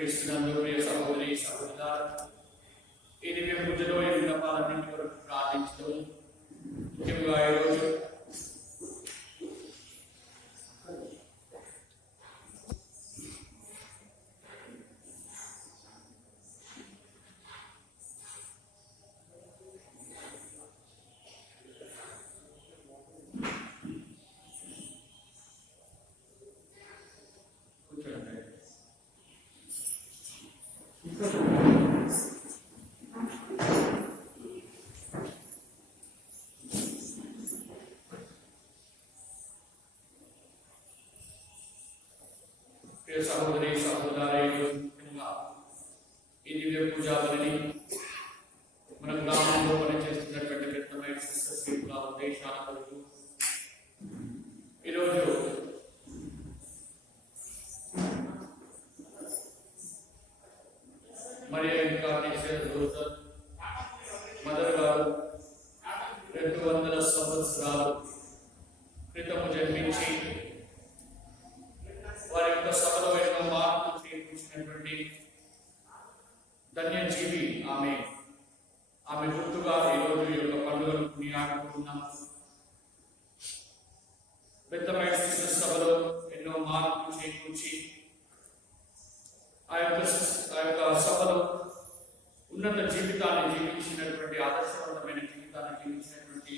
క్రీస్తునందు ప్రియ సహోదరి సహోదరులారా, ఈ దివ్య పూజలో ఈ విన్నపాలన్నింటి కొరకు ప్రార్థించడం ముఖ్యంగా ఈరోజు సహోదరి సహోదరులు ఈ దివ్య పూజాలని మన గ్రామంలో పనిచేస్తున్నటువంటి పెద్దమైన సిస్టర్ల ఉద్దేశాల కొరకు ఈరోజు మరియా ఇన్కార్నేషన్ రోజర్ మదర్ గారు 200 సంవత్సరాలు క్రితము జన్మించి వారి యొక్క సభలో ఎన్నో మార్పులు చేకూర్చినటువంటి ధన్యజీవి ఆమె గుర్తుగా ఈరోజు ఈ యొక్క పండుగను కొనియాడుకుంటున్నాం. పెద్దమైన సభలో ఎన్నో మార్పులు చేకూర్చి ఆ యొక్క సభలో ఉన్నత జీవితాన్ని జీవించినటువంటి ఆదర్శవంతమైన జీవితాన్ని జీవించినటువంటి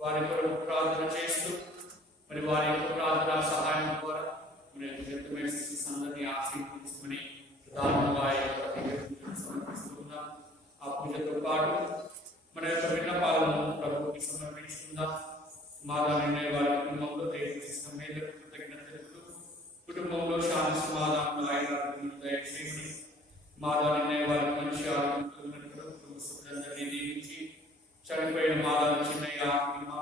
వారి కొరకు ప్రార్థన చేస్తూ మరి వారి యొక్క ప్రార్థన సహాయం ద్వారా అందరినీ ఆశీర్వదించుకుని ప్రధానంగా సమర్పిస్తున్నాం. ఆ పూజతో పాటు మన యొక్క విన్నపాలను ప్రభువుకి సమర్పించుకుందాం. మాదా నిర్ణయ వారి కుటుంబంలో దేవుడి సమేత కృతజ్ఞతలు, కుటుంబంలో శాంతి సమాధానం ఆయన దయచేయమని, మాదా నిర్ణయ వారి మంచి ఆరోగ్యంతో కుటుంబ సభ్యులందరినీ దీవించి చనిపోయిన మాదా చిన్నయ్య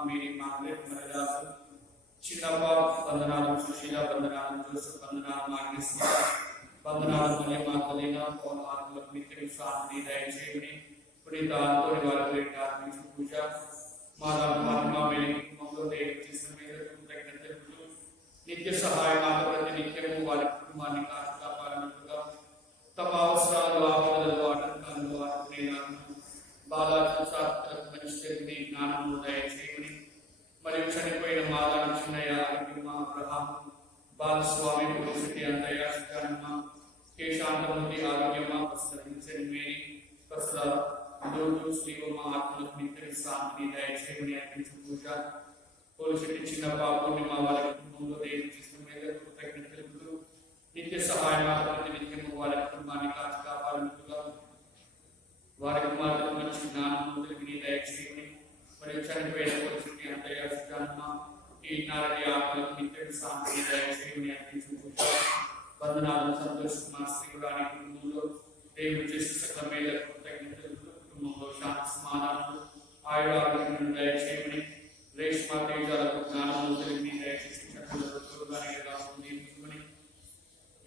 మేరీ మార్గరెట్ మరదాసు చిన్నప్ప వందనాలు, సుశీల వందనాలు, జోసెఫ్ వందనాలు, మార్గస్ వందనాలు, మరియు మాతలీన ఆత్మలకు నిత్య విశ్వాసాన్ని దయచేయమని, పునీత ఆంతోని వారి ఆత్మించు పూజ మాతా మహాత్మా మేరీ కుటుంబంలో దేవుడి కృతజ్ఞతలు, నిత్య సహాయ మాత ప్రతి నిత్యము వారి కుటుంబాన్ని కాపాడినట్లుగా తమ అవసరాలు ఆపదలు ఆటంకాలు ఆత్మీయాలను బాలాత్మశాస్త్రకు మనిషి జ్ఞానము దయచేయమని, మరియు చనిపోయిన మాదా చిన్నయ్య అబ్రహాం బాలస్వామి పురుషుడి అంతయ్య సిద్ధానమ్మ కేశాంతమూర్తి ఆరోగ్యమ్మ ప్రసరించని మేరీ ప్రసల దూరు శ్రీవమ్మ ఆత్మలకు నిత్య విశ్రాంతిని దయచేయమని అర్పించు పూజ పురుషుడి చిన్నప్ప పూర్ణిమ వారి కుటుంబంలో దేవుడి కృతజ్ఞతలు, నిత్య సహాయం ప్రతి నిత్యము వారి కుటుంబాన్ని కాపాడినట్లుగా వారి కుమార్తెలు మంచి జ్ఞానం తెలివిని దయచేయమని, మరియు చనిపోయిన పురుషుడి అంతయ్య సిద్ధానమ్మ ఈ నారడి ఆత్మలకు నిత్య విశ్రాంతిని దయచేయమని అర్పించు పూజ వందనాలు సంతోష్ కుమార్ శ్రీగురాని కుటుంబంలో దేవుడు చేసిన సకల మేలకు కృతజ్ఞతలు, కుటుంబంలో శాంతి సమాధానాలు ఆయురారోగ్యం దయచేయమని, రేష్మా తేజాలకు జ్ఞానము తెలివిని దయచేసి దీవించుకొని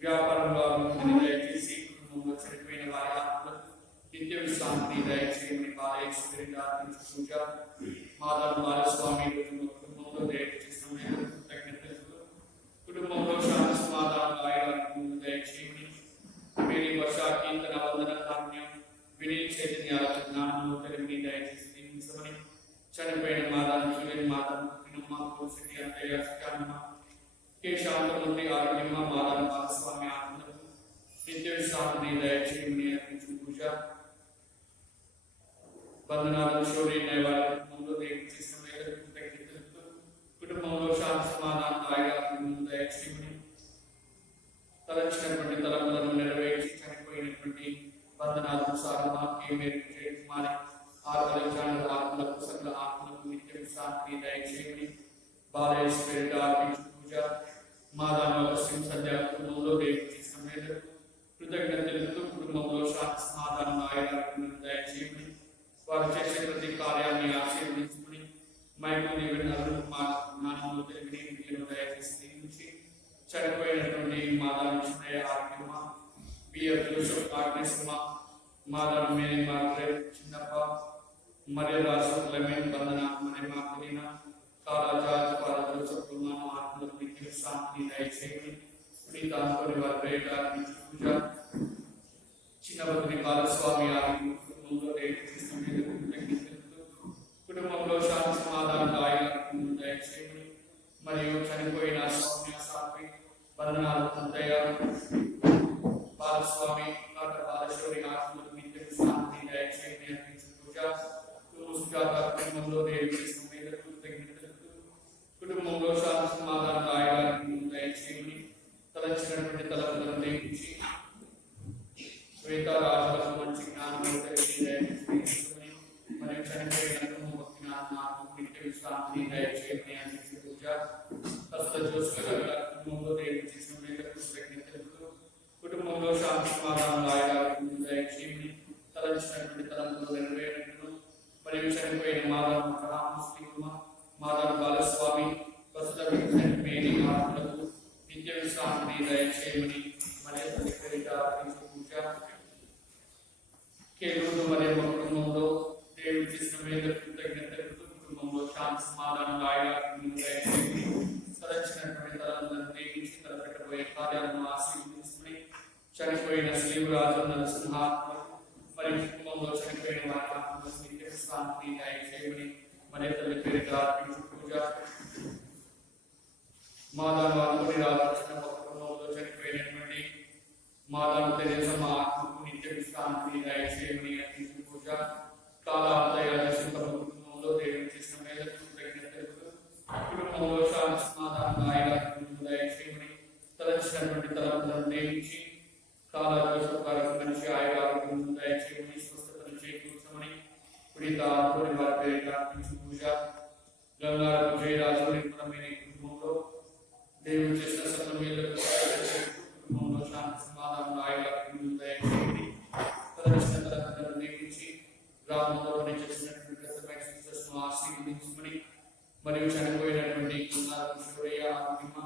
వ్యాపారంలో అభివృద్ధిని దయచేసి కుటుంబంలో చనిపోయిన వారి ఆత్మలకు నిత్య విశ్రాంతిని దయచేయమని బాలేశ్వరి అర్పించు పూజ మాధవ బాలస్వామి కుటుంబంలో దేవుడు చేసిన కృతజ్ఞతలు, కుటుంబంలో శాంతి సమాధానం ఆయురారోగ్యం దయచేయమని, మేరీ వర్ష కీర్తన వందన కామ్యం వినయ చైతన్యాలకు జ్ఞానము తెలివిని దయచేసి దీవించమని, చనిపోయిన మాదాను చూడని మాదాను పుట్టినమ్మ పురుషుడి అంతయ్య సిద్ధానమ్మ కేశాంతమూర్తి ఆరోగ్యమ్మ మాదాను బాలస్వామి ఆత్మలకు నిత్య విశ్రాంతిని దయచేయమని అర్పించు పూజ వందనాలు శౌర్య వారి కుటుంబంలో దేవుడు చేసిన కృతజ్ఞతలు, కుటుంబంలో శాంతి సమాధానం ఆయురారోగ్యం దయచేయమని, తలచినటువంటి తలములను నెరవేర్చి చనిపోయినటువంటి వందనాలు సారమా కుమారి ఆత్మల ఆత్మలకు సకల ఆత్మలకు నిత్య విశ్రాంతిని దయచేయమని, బాలేశ్వరి అర్పించు పూజ మాదాన సంధ్యా కుటుంబంలో దేవుడు చేసిన కృతజ్ఞతలు, కుటుంబంలో శాంతి సమాధానం ఆయురారోగ్యం దయచేయమని, వారు చేసే ప్రతి కార్యాన్ని ఆశీర్వదించుకుని మైకుని జ్ఞానంలో తెలివిని దయచేసి దీవించి, చనిపోయినటువంటి Madanu Chinnaiah Arogyamma B F Joseph Agnesamma Madanu Mary Margaret Chinnappa Mariyadasu lemon వందన మరి మాతలీన కారాజాజ్ పాద జోసెఫ్ కుమార్ ఆత్మలకు నిత్య శాంతిని దయచేయమని, పునీత ఆంతోని వారి పూజ చిన్నపతి బాలస్వామి ఆలయం కుటుంబంలో కుటుంబంలో శాంతి సమాధానం ఆయన దయచేయండి. మరియు చనిపోయిన సౌమ్య సాపి వందనాలు అంతయ్య బాలస్వామి బాలశౌరి ఆత్మకు నిత్య శాంతి దయచేయండి అర్పించు పూజ సుజాత కుటుంబంలో కుటుంబంలో శాంతి సమాధానం ఆయన దయచేయండి. తలచినటువంటి తలపులను లేపించి శ్వేత రాజులకు మంచి జ్ఞానం దయచేయండి. మరియు చనిపోయిన నిత్య విశ్రాంతి దయచేయండి అర్పించు పూజ కుటుంబంలో కుటుంబంలో శాంతి సమాధానం దయచేయండి. తలచినటువంటి తలంపులు నెరవేరినట్లు మరియు చనిపోయిన మాధవ బాలస్వామి మేరీ ఆత్మలకు నిత్య విశ్రాంతి దయచేయమని మరియు పూజ కేవలం మరియు కుటుంబంలో దేవుడు చేసిన మీద కృతజ్ఞతలు కుటుంబంలో శాంతి సమాధానం దయచేయండి. తలచినటువంటి తలంపులను ప్రేమించి తలపెట్టబోయే కార్యాలను ఆశీర్వదించుకుని చనిపోయిన శ్రీరాజు నరసింహాత్మకు మరియు కుటుంబంలో చనిపోయిన వారి ఆత్మకు నిత్య విశ్రాంతి దయచేయమని మరియు తల్లి పేరిట అర్పించు పూజ మాధవ రాజకృష్ణ కుటుంబంలో చనిపోయినటువంటి మాధవ తెరేసమ్మ ఆత్మకు నిత్య విశ్రాంతి దయచేయమని అర్పించు పూజ కాలాంతయ కుటుంబంలో దేవుడు చేసిన మేరకు కుటుంబంలో శాంతి సమాధానం దయచేయమని తలచినటువంటి తలంపులను నియమించి కాలాలకు మనిషి ఆయన ఆరోగ్యం దయచేయమని స్వస్థతను చేకూర్చమని పుడిత వారి పేరిట అర్పించు పూజ గంగారపు జయరాజు నిర్మలమైన కుటుంబంలో దేవుడు చేసిన సత్యమేలకు కుటుంబంలో శాంతి సమాధానం ఆయన దయచేయండి. తలచిన తలంపులను నియమించి గ్రామంలో పనిచేసినటువంటి ఆశీర్వదించమని మరియు చనిపోయినటువంటి శివయ్య ఆరోగ్యమ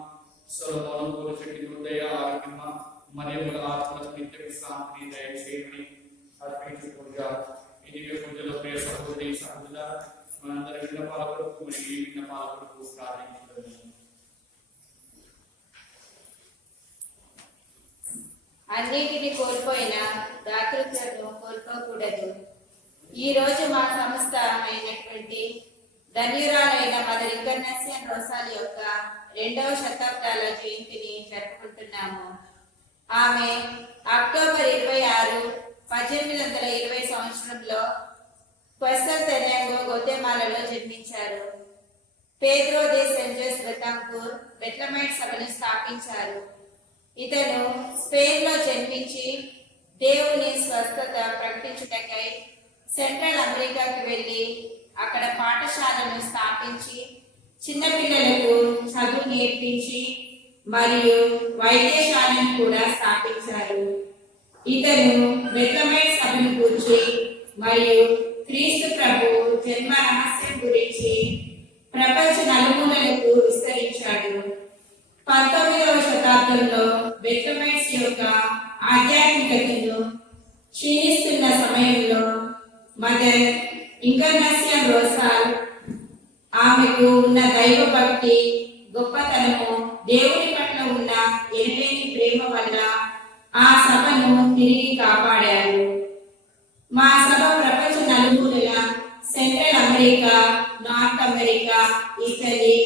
సొలొమోను పూలచెట్టి హృదయ ఆరోగ్యమ మరియు ఆత్మలకు నిత్య విశ్రాంతి దయచేయమని అర్పించు పూజ. ఈ దివ్య పూజలో ప్రియ సహోదరి సహోదరుల మనందరి విన్నపాల కొరకు మరియు ఈ విన్నపాల కొరకు ప్రార్థించగలము. అన్నిటిని కోల్పోయిన దాతృత్వను కోల్పోకూడదు. ఈ రోజు మా సంస్థ అయినటువంటి ధన్యురాలైన మదర్ ఇంటర్నేషనల్ రోసాల్ యొక్క 2వ శతాబ్దాల జయంతిని జరుపుకుంటున్నాము. ఆమె అక్టోబర్ 26, 1820 సంవత్సరంలో క్వెస్టర్ తెనాంగో గోతెమాలలో జన్మించారు. పేద్రో దే సెంజెస్ బెతాంకూర్ బెత్లమైట్ సభను స్థాపించారు. ఇతను స్పెయిన్లో జన్మించి దేవుని స్వస్థత ప్రకటించుటకై సెంట్రల్ అమెరికాకి వెళ్ళి అక్కడ పాఠశాలను స్థాపించి చిన్నపిల్లలకు చదువు నేర్పించి మరియు వైద్యశాలను కూడా స్థాపించారు. ఇతను బెత్లమైట్ సభను గూర్చి మరియు క్రీస్తు ప్రభు జన్మ రహస్యం గురించి ప్రపంచ నలుమూలలకు విస్తరించాడు. 19వ శతాబ్దంలో బెత్లమైట్స్ యొక్క ఆధ్యాత్మికతను క్షీణిస్తున్న సమయంలో మదర్ ఇంటర్నేషనల్ రోసాల్ ఆమెకు ఉన్న దైవభక్తి, గొప్పతనము, దేవుని పట్ల ఉన్న ఎనలేని ప్రేమ వల్ల ఆ సభను తిరిగి కాపాడారు. మా సభ ప్రపంచ నలుమూలల central America, north America, Italy,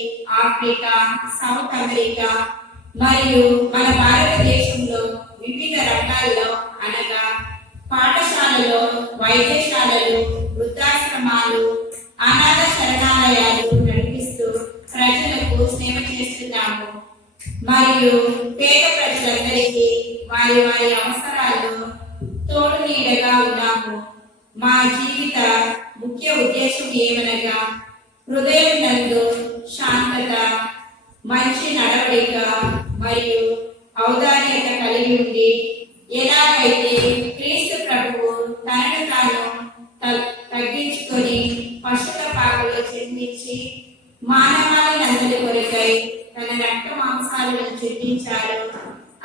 Africa, south America మరియు మన భారతదేశంలో వివిధ రంగాల్లో అనగా పాఠశాలలో, వైద్యశాలలు, వృద్ధాశ్రమాలు, అనాథ శరణాలయాలు నడిపిస్తూ ప్రజలకు సేవ చేస్తున్నాము. మరియు పేద ప్రజలందరికీ వారి వారి అవసరాలు తోడు నీడగా ఉన్నాము. మా జీవిత ముఖ్య ఉద్దేశం ఏమనగా హృదయం నందు శాంతత, మంచి నడవడిక మరియు ఔదార్యత కలిగి ఉండి ఎలాగైతే క్రీస్తు ప్రభువు తనను తాను తగ్గించుకొని పశుల పాకలో జన్మించి మానవాళి అందరి కొరకై తన రక్త మాంసాలను చెల్లించాడు,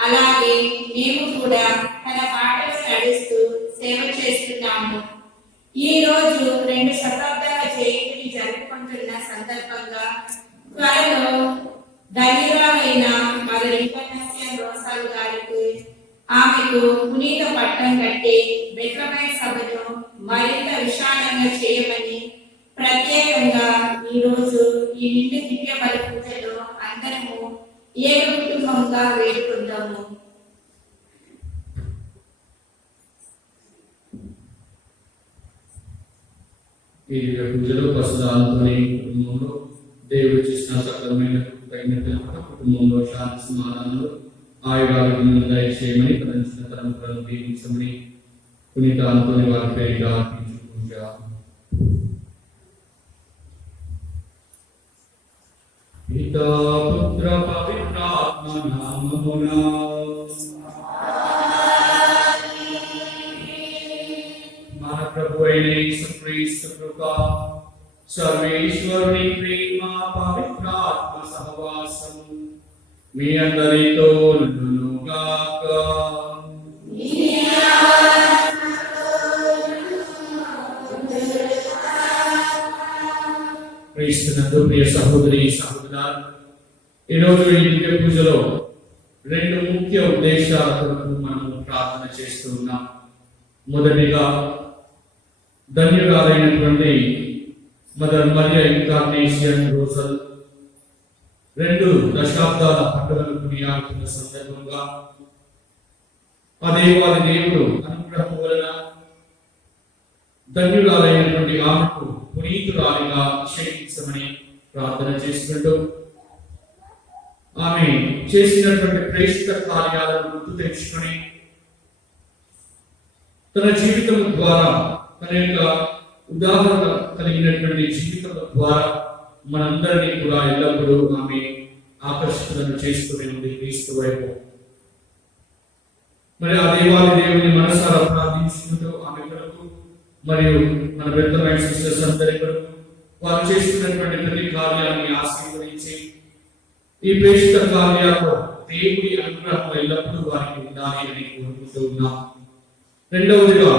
అలాగే మేము కూడా తన బాటలో నడుస్తూ సేవ చేస్తున్నాము. ఈ రోజు 2 శతాబ్దాల జయంతిని జరుపుకుంటున్న సందర్భంగా త్వరలో ధన్యురాలైన మదర్ ఇంటర్నేషనల్ రోసాల్ గారికి ఆమెకు పునీత పట్టం కట్టి బెత్లెహేము సభను మరింత విశాలంగా చేయమని ప్రత్యేకంగా ఈరోజు ఈ నిండు దివ్య బలి పూజలో అందరము ఏక కుటుంబంగా వేడుకుందాము. ఈ దివ్య పూజలో ప్రసాదాలతోని కుటుంబంలో దేవుడు చేసిన సకలమైన కుటుంబంలో శాంతి సమాధానంలో ఆయురాలను దయచేయమని ప్రదర్శన తరంపులను దీవించమని పునీత అంతోని వారి పేరిట అర్పించు పూజ. పితా పుత్ర పవిత్రాత్మ నామమున మన ప్రభు అయిన యేసుక్రీస్తు కృప, సర్వేశ్వరుని ప్రేమ, పవిత్రాత్మ సహవాసం మీ అందరితో ఉండునుగాక. క్రీస్తునందు ప్రియ సహోదరి సహోదరులారా, ఈరోజు ఈ దివ్య పూజలో రెండు ముఖ్య ఉద్దేశాల కొరకు మనం ప్రార్థన చేస్తూ ఉన్నాం. మొదటిగా ధన్యురాలైనటువంటి మదర్ మరియా ఇన్కార్నేషన్ రోజల్ 2 దశాబ్దాల పండుగను కొనియాడుతున్న సందర్భంగా ఆ దేవాది దేవుడు అనుగ్రహం వలన ధన్యురాలైనటువంటి ఆమెకు పునీతురాలిగా అభిషేకించమని ప్రార్థన చేసుకుంటూ ఆమె చేసినటువంటి ప్రేషిత కార్యాలను గుర్తు తెచ్చుకొని తన జీవితం ద్వారా, తన యొక్క ఉదాహరణ కలిగినటువంటి జీవితం ద్వారా మనందరినీ కూడా ఎల్లప్పుడూ ఆమె ఆకర్షితులను చేసుకుని ఉంది క్రీస్తు వైపు. మరి ఆ దేవాది దేవుని మనసారా ప్రార్థించుకుంటూ ఆమె కొరకు మరియు మన పెద్దమైన సిస్టర్స్ అందరి కొరకు వారు చేస్తున్నటువంటి ప్రతి కార్యాన్ని ఆశీర్వదించి ఈ ప్రేషిత కార్యాల్లో దేవుడి అనుగ్రహం ఎల్లప్పుడూ వారికి ఉండాలి అని కోరుకుంటూ ఉన్నాం. రెండవదిగా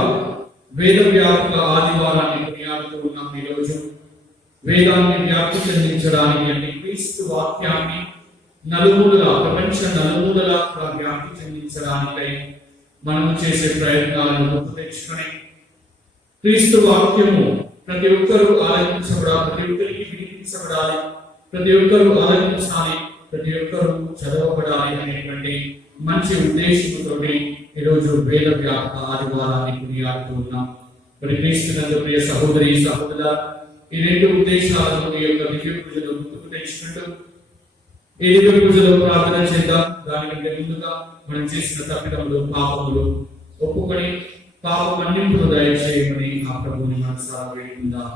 వేద వ్యాపక ఆదివారాన్ని కొనియాడుతూ ఉన్నాం. ఈరోజు వేదాన్ని వ్యాప్తి చెందించడానికి అంటే క్రీస్తు వాక్యాన్ని నలుమూలల ప్రపంచ నలుమూలల వ్యాప్తి చెందించడానికై మనం చేసే ప్రయత్నాలను గుర్తు తెచ్చుకొని క్రీస్తు వాక్యము ప్రతి ఒక్కరూ ఆలోచించబడాలి, ప్రతి ఒక్కరికి వినిపించబడాలి, ప్రతి ఒక్కరూ ఆలోచించాలి, ప్రతి ఒక్కరూ చదవబడాలి అనేటువంటి మంచి ఉద్దేశంతో ఈరోజు వేద వ్యాపక ఆదివారాన్ని కొనియాడుతూ ఉన్నాం. మరి క్రీస్తునందు ప్రియ సహోదరి సహోదరుల ఈ రెండు ఉద్దేశాలను ఈ యొక్క దివ్య పూజలో గుర్తుకు తెచ్చుకుంటూ ఈ దివ్య పూజలో ప్రార్థన చేద్దాం. దానికంటే ముందుగా మనం చేసిన తప్పిదములు పాపములు ఒప్పుకొని పాప మన్నింపులు దయచేయమని ఆ ప్రభువుని మనసారా వేడుకుందాం.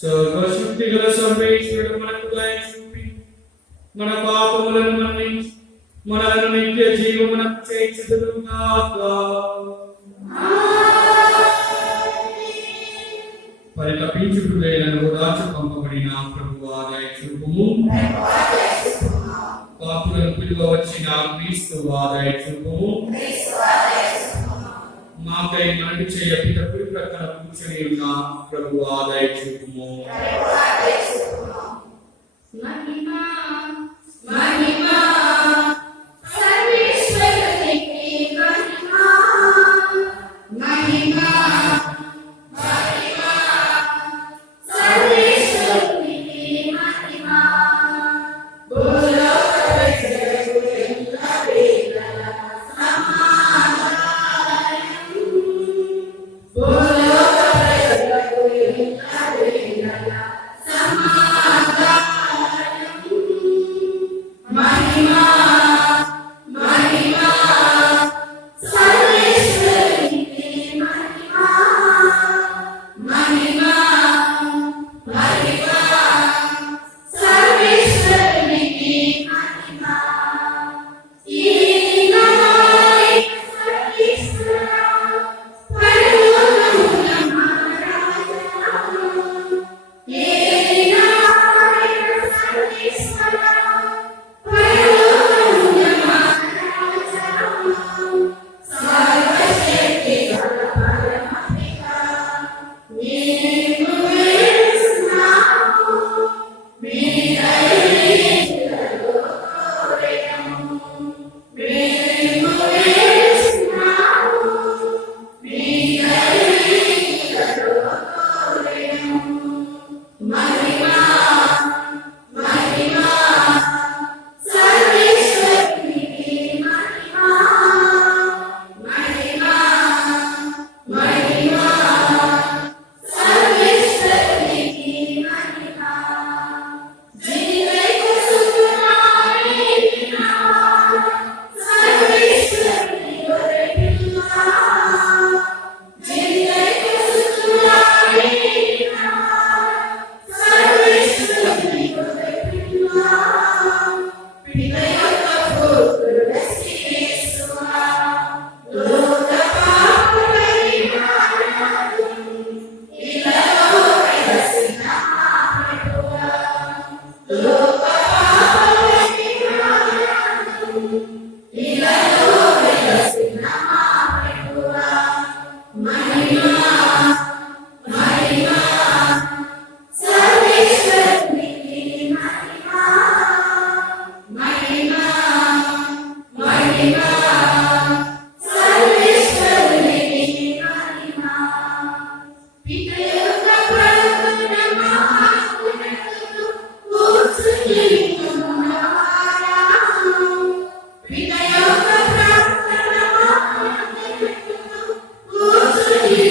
సర్వశక్తి గల సర్వేశ్వరుడు మనకు దయ చూపి మన పాపములను మన్నించి మనలను నిత్య జీవమునకు చేర్చుదురుగాక. పరితపించు హృదయాలను ఓదార్చ పంపబడిన ప్రభువా దయ చూపుము. పాపులను పిలువ వచ్చిన క్రీస్తువా దయ చూపుము. మాకై మనవి చేయ పితకుడి ప్రక్కన కూర్చొని ఉన్న ప్రభువా దయ చూపుము. మహిమా మహిమా సర్వేశ్వరునికి మహిమా మహిమా మహిమా సర్వేశ్వరునికి మహిమా భూలోకరక్షకుడు ఎల్లవేళలా సమాధానం భూలోకరక్షకుడు ఎల్లవేళలా సమాధానం మహిమా మహిమా సర్వేశ్వరునికి మహిమా మహిమా మహిమా సర్వేశ్వరునికి మహిమా ఈ నాయక సర్వేశ్వరా పరలోకమున మహారాజా ఈ నాయక సర్వేశ్వరా పరలోకమున మహారాజా సర్వశక్తి గల పరమపితా నీవు వేస్తున్నావు మీ దయలో కోరెదము మేము వేస్తున్నాము మీ దయలో కోరెదము మహిమా మహిమా సర్వేశ్వరునికి మహిమా మహిమా మహిమా సర్వేశ్వరునికి మహిమా జీవైక సుఖనాయనా సర్వేశ్వరుని గొర్రెపిల్ల జీవైక సుఖనాయనా సర్వేశ్వరుని గొర్రెపిల్ల పిత యొక్క పుత్రుడు యేసువా లోక పాప పరిహారార్థం ఇలలో వెలసిన ప్రభువా లోక పాప పరిహారార్థం ఇలలో వెలసిన ప్రభువా మహిమా మహిమా సర్వేశ్వరునికి మహిమా మహిమా మహిమా సర్వేశ్వరునికి మహిమా పిత యొక్క ప్రకటన మహాత్మునకు కూర్చుని ఉన్నవారా పిత యొక్క ప్రకటన మహాత్మునకు కూర్చుని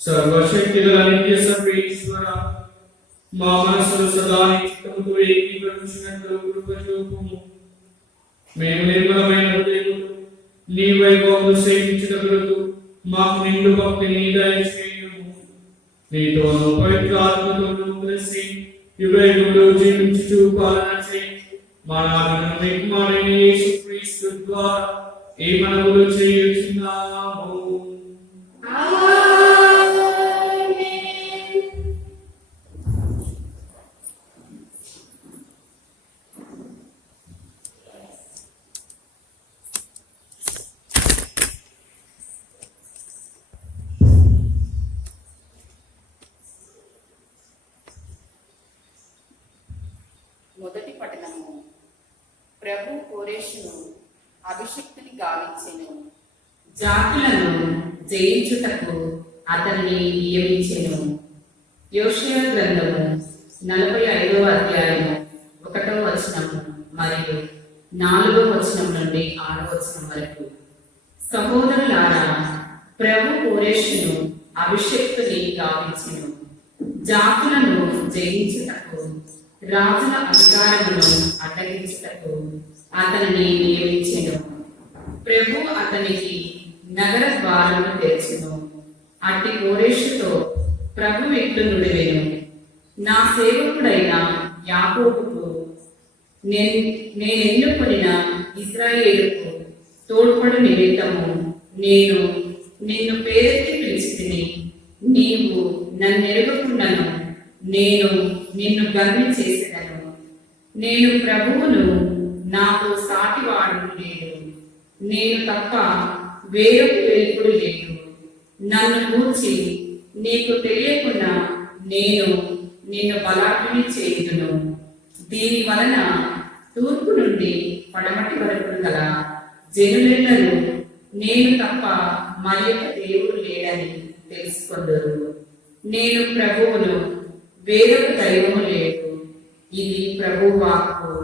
సర్వశక్తి గల నిత్య సర్వేశ్వర, మా మనసులు సదా నీ చిత్తముతో ఏకీభవించినట్లు కృప చూపుము. మేము నిర్మలమైన హృదయముతో నీ వైభవము సేవించుటకు మాకు నిండు భక్తిని దయచేయుము. నీతోను పవిత్ర ఆత్మతోను కలిసి యుగయుగములు జీవించుచు పాలన చేయి. మా నాథుని కుమారుడైన యేసుక్రీస్తు ద్వారా ఈ మనవులు చేయుచున్నాము. మొదటి పఠనము. ప్రభు కోరేషును అభిషక్తుని గావించెను. జాతులను జయించుటకు అతన్ని నియమించెను. యోషియా గ్రంథము 45వ అధ్యాయము 1వ వచనము మరియు 4వ వచనం నుండి 6వ వచనం వరకు. సహోదరులారా, ప్రభు కోరేషును అభిషక్తుని గావించెను. జాతులను జయించుటకు, రాజుల అధికారమును అడ్డగించుటకు అతనిని నియమించెను. ప్రభు అతనికి నగర ద్వారమును తెరిచెను. అట్టి కోరేషుతో ప్రభు ఇట్లు నుడివెను: నా సేవకుడైన యాకోబుకు నేనెన్నుకొనిన ఇశ్రాయేలుకు తోడ్పడు నిమిత్తము నేను నిన్ను పేరెత్తి పిలిచితిని. నీవు నన్నెరగకుండాను నేను నిన్ను గర్వి చేసేదను. నేను ప్రభువును, నాకు సాటివాడు లేడు. నేను తప్ప వేరొక వెలుగుడు లేదు. నన్ను గూర్చి నీకు తెలియకుండా నేను నిన్ను బలాఢ్యుని చేయుదును. దీని వలన తూర్పు నుండి పడమటి వరకు గల జనులెల్లరూ నేను తప్ప మరి యొక్క దేవుడు లేడని తెలుసుకొందురు. నేను ప్రభువును, వేరొక దైవము లేదు. ఇది ప్రభు వాక్కు.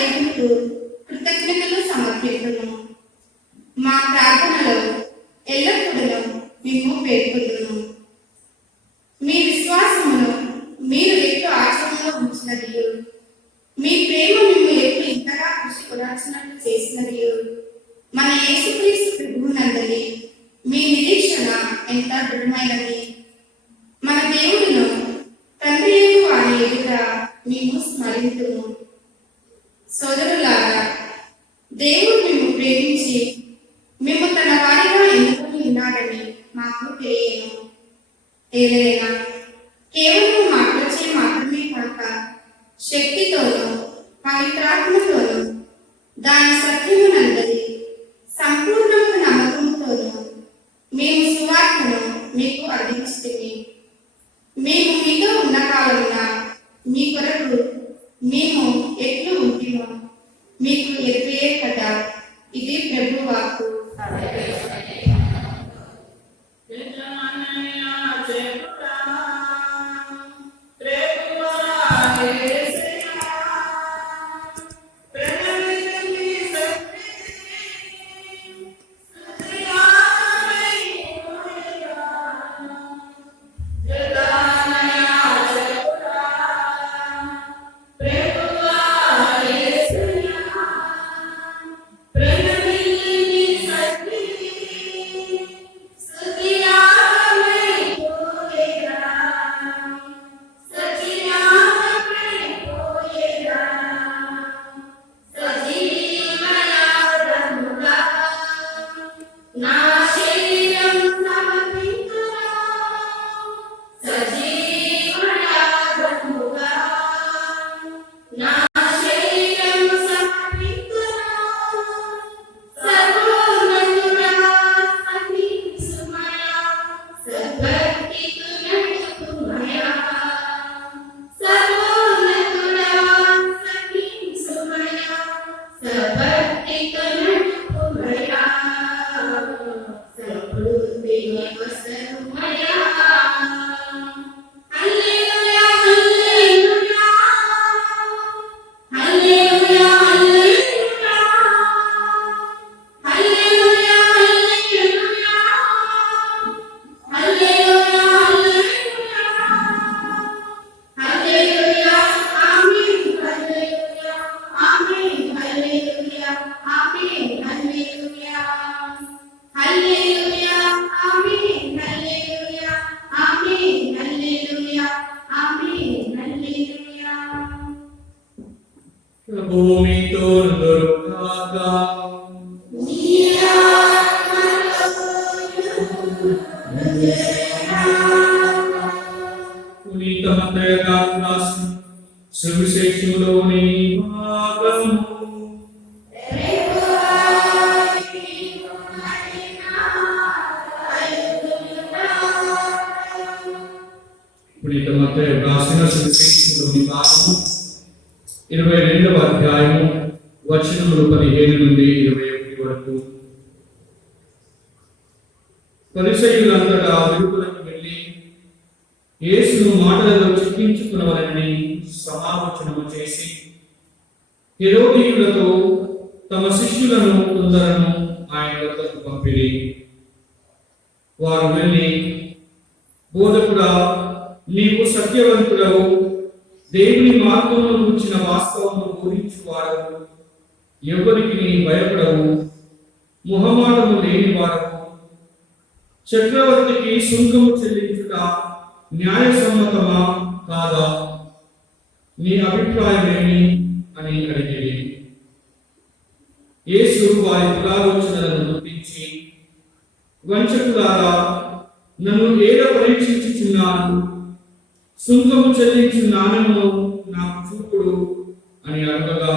దేవునికి కృతజ్ఞతలు సమర్పిస్తున్నాము. మా ప్రార్థనలో ఎల్లప్పుడూ మేము పేర్కొంటున్నాము. మీ విశ్వాసమును మీరు ఎక్కువ ఆచరణలో ఉంచినది, మీ ప్రేమ మేము ఎక్కువ ఇంతగా కృషి కొనాల్సినట్లు చేసినది, మన యేసుక్రీస్తు ప్రభువునందలి మీ నిరీక్షణ ఎంత దృఢమైనది. మన దేవుడును తండ్రి వారి ఎదుట మేము స్మరింతుము. సోదరులారా, దేవుడు మేము ప్రేమించి మేము తన వారిగా ఎన్నుకొని ఉన్నాడని మాకు తెలియను. ఏదైనా కేవలం మాటలచే మాత్రమే కాక శక్తితోనూ పవిత్రాత్మతోనూ దాని సత్యమునందరి సంపూర్ణమైన నమ్మకంతోనూ మేము సువార్తను మీకు అందించుతుంది. మేము మీతో ఉన్న కాలమున మీ కొరకు మేము ఎట్లు ఉంటిమో మీకు ఎదురే కదా. ఇది ప్రభు వాక్కు. భూమితో దొరకాగా పునీత మత్తయి గారు రాసిన సువిశేషంలోని భాగము. పునీత మత్తయి రాసిన సువిశేషంలోని భాగము 22వ అధ్యాయము వచనములు 15 నుండి 21 వరకు. పరిసయ్యులంతటా విరుపులకు వెళ్ళి యేసును మాటలలో చిక్కించుకునవలెనని సమాలోచనము చేసి హెరోదీయులతో తమ శిష్యులను కొందరును ఆయన వద్దకు పంపిరి. వారు వెళ్ళి, బోధకుడా, నీవు సత్యవంతుడవు, దేవుని మార్గమును గురించిన వాస్తవము బోధించువాడవు, ఎవరికి నీ భయపడవు, ముహమాటము లేనివాడవు, చక్రవర్తికి సుంకము చెల్లించుట న్యాయసమ్మతమా కాదా? నీ అభిప్రాయమేమి అని అడిగేది. యేసు వారి పురాలోచనలను గుర్తించి, వంచకులారా, నన్ను ఏడ పరీక్షించుచున్నాను, సుంకము చెల్లించు నాణ్యమును నాకు చూపుడు అని అడగగా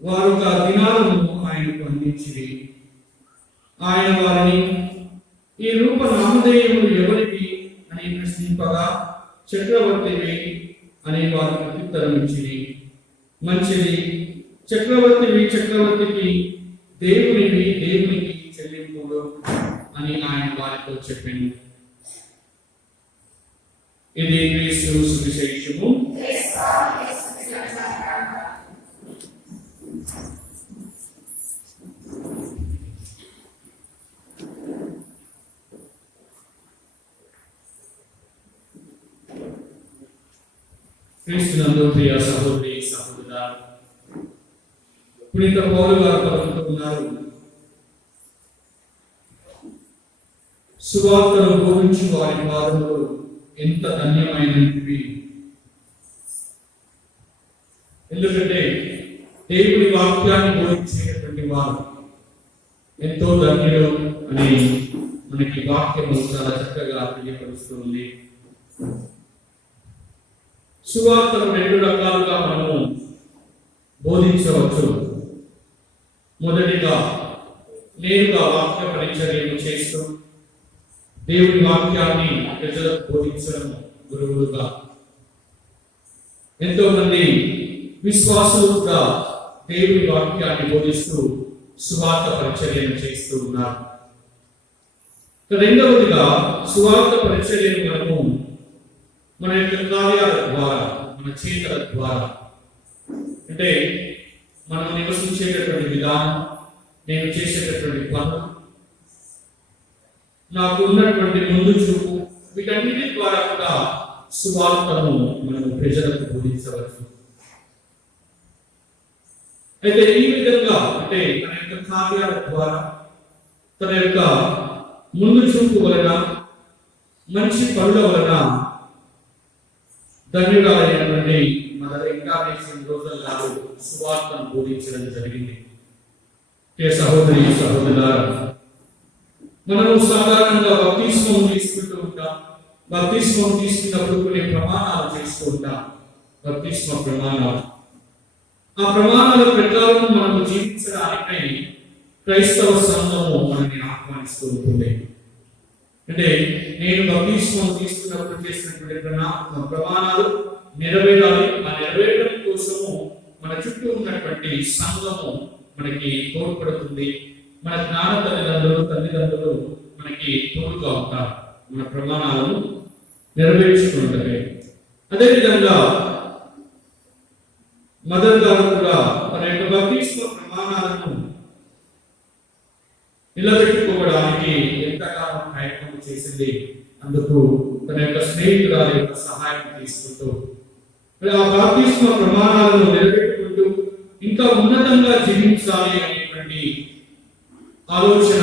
వారు ఒక దినారమును ఆయనకు అందించిరి. ఆయన వారిని, ఈ రూప నామధేయములు ఎవరికి అని ప్రశ్నింపగా, చక్రవర్తివి అని వారు ప్రత్యుత్తరం ఇచ్చిరి. మంచిది, చక్రవర్తికి, దేవునికి చెల్లింపుడు అని ఆయన వారితో చెప్పాను. ఇది క్రీస్తు సువిశేషము. క్రీస్తునందు ప్రియ సహోదరి సహోదరులారా, పునీత పౌలు గారు పలుకుతున్నారు, సువార్తను బోధించు వారి పాదములు ఎంత ధన్యమైనవి. ఎందుకంటే దేవుడి వాక్యాన్ని బోధించేటటువంటి వారు ఎంతో ధన్యులు అని మనకి వాక్యము చాలా చక్కగా తెలియపరుస్తుంది. సువార్తను రెండు రకాలుగా మనము బోధించవచ్చు. మొదటిగా నేరుగా వాక్య పరిచర్యను చేస్తూ దేవుని వాక్యాన్ని ప్రజలకు బోధించడం గురువులుగా. ఎంతో మంది విశ్వాసులు కూడా దేవుని వాక్యాన్ని బోధిస్తూ సువార్త పరిచర్యను చేస్తూ ఉన్నారు. రెండవదిగా సువార్త పరిచర్యను మనము మన యొక్క కార్యాల ద్వారా, మన చేతల ద్వారా, అంటే మనం నివసించేటటువంటి విధానం, నేను చేసేటటువంటి పనులు, నాకు ఉన్నటువంటి ముందు చూపు, వీటన్నిటి ద్వారా కూడా సువార్తను మనం ప్రజలకు బోధించవచ్చు. అయితే ఈ విధంగా, అంటే తన యొక్క కార్యాల ద్వారా, తన యొక్క ముందు చూపు వలన, మంచి పనుల వలన ధన్యురాలైనటువంటి మదర్ ఇంకార్నేషన్ రోజుల గారు సువార్తను బోధించడం జరిగింది. సహోదరి సహోదరులారా, మనము సాధారణంగా బాప్తిస్మం తీసుకుంటూ ఉంటాం. బాప్తిస్మం తీసుకున్నప్పుడు కొన్ని ప్రమాణాలు చేస్తూ ఉంటాం. బాప్తిస్మ ప్రమాణాలు, ఆ ప్రమాణాల ప్రకారం మనము జీవించడానికై క్రైస్తవ సంఘము మనల్ని ఆహ్వానిస్తూ ఉంటుంది. అంటే నేను బాప్తిస్మం తీసుకున్నప్పుడు చేసినటువంటి ప్రమాణాలు నెరవేరాలి. ఆ నెరవేరడం కోసము మన చుట్టూ ఉన్నటువంటి సంఘము మనకి తోడ్పడుతుంది. మన జ్ఞాన తల్లిదండ్రులు మనకి తోడుగా ఉంటారు మన ప్రమాణాలను నెరవేర్చుకుంటారు. అదేవిధంగా మదర్ గారు కూడా తన యొక్క బాప్తిస్మ ప్రమాణాలను నిలబెట్టుకోవడానికి ఎంతకాలం ప్రయత్నం చేసింది. అందుకు తన యొక్క స్నేహితురాల యొక్క సహాయం తీసుకుంటూ ఆ బాప్తిస్మ ప్రమాణాలను నిలబెట్టుకుంటూ ఇంకా ఉన్నతంగా జీవించాలి అనేటువంటి ఆలోచన.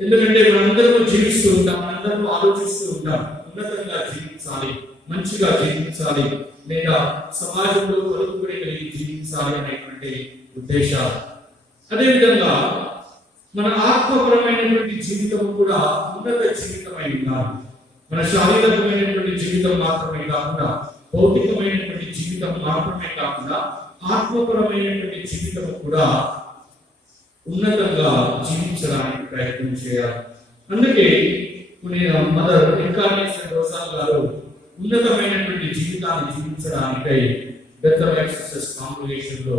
ఎందుకంటే మనందరూ జీవిస్తూ ఉంటాం, మనందరూ ఆలోచిస్తూ ఉంటాం, ఉన్నతంగా జీవించాలి, మంచిగా జీవించాలి, లేదా సమాజంలో కలుపుబడి కలిగి జీవించాలి అనేటువంటి ఉద్దేశాలు. అదేవిధంగా మన ఆత్మపరమైనటువంటి జీవితం కూడా ఉన్నత జీవితమై ఉండాలి. మన శారీరకమైనటువంటి జీవితం మాత్రమే కాకుండా, భౌతికమైనటువంటి జీవితం మాత్రమే కాకుండా, ఆత్మపరమైనటువంటి జీవితం కూడా ఉన్నతంగా జీవించడానికి ప్రయత్నం చేయాలి. అందుకే మదర్ ఇంకార్నేషన్ రోజాల్ గారు ఉన్నతమైనటువంటి జీవితాన్ని జీవించడానికై బెతెల్ ఎక్సర్సైజ్ కాంగ్రిగేషన్ లో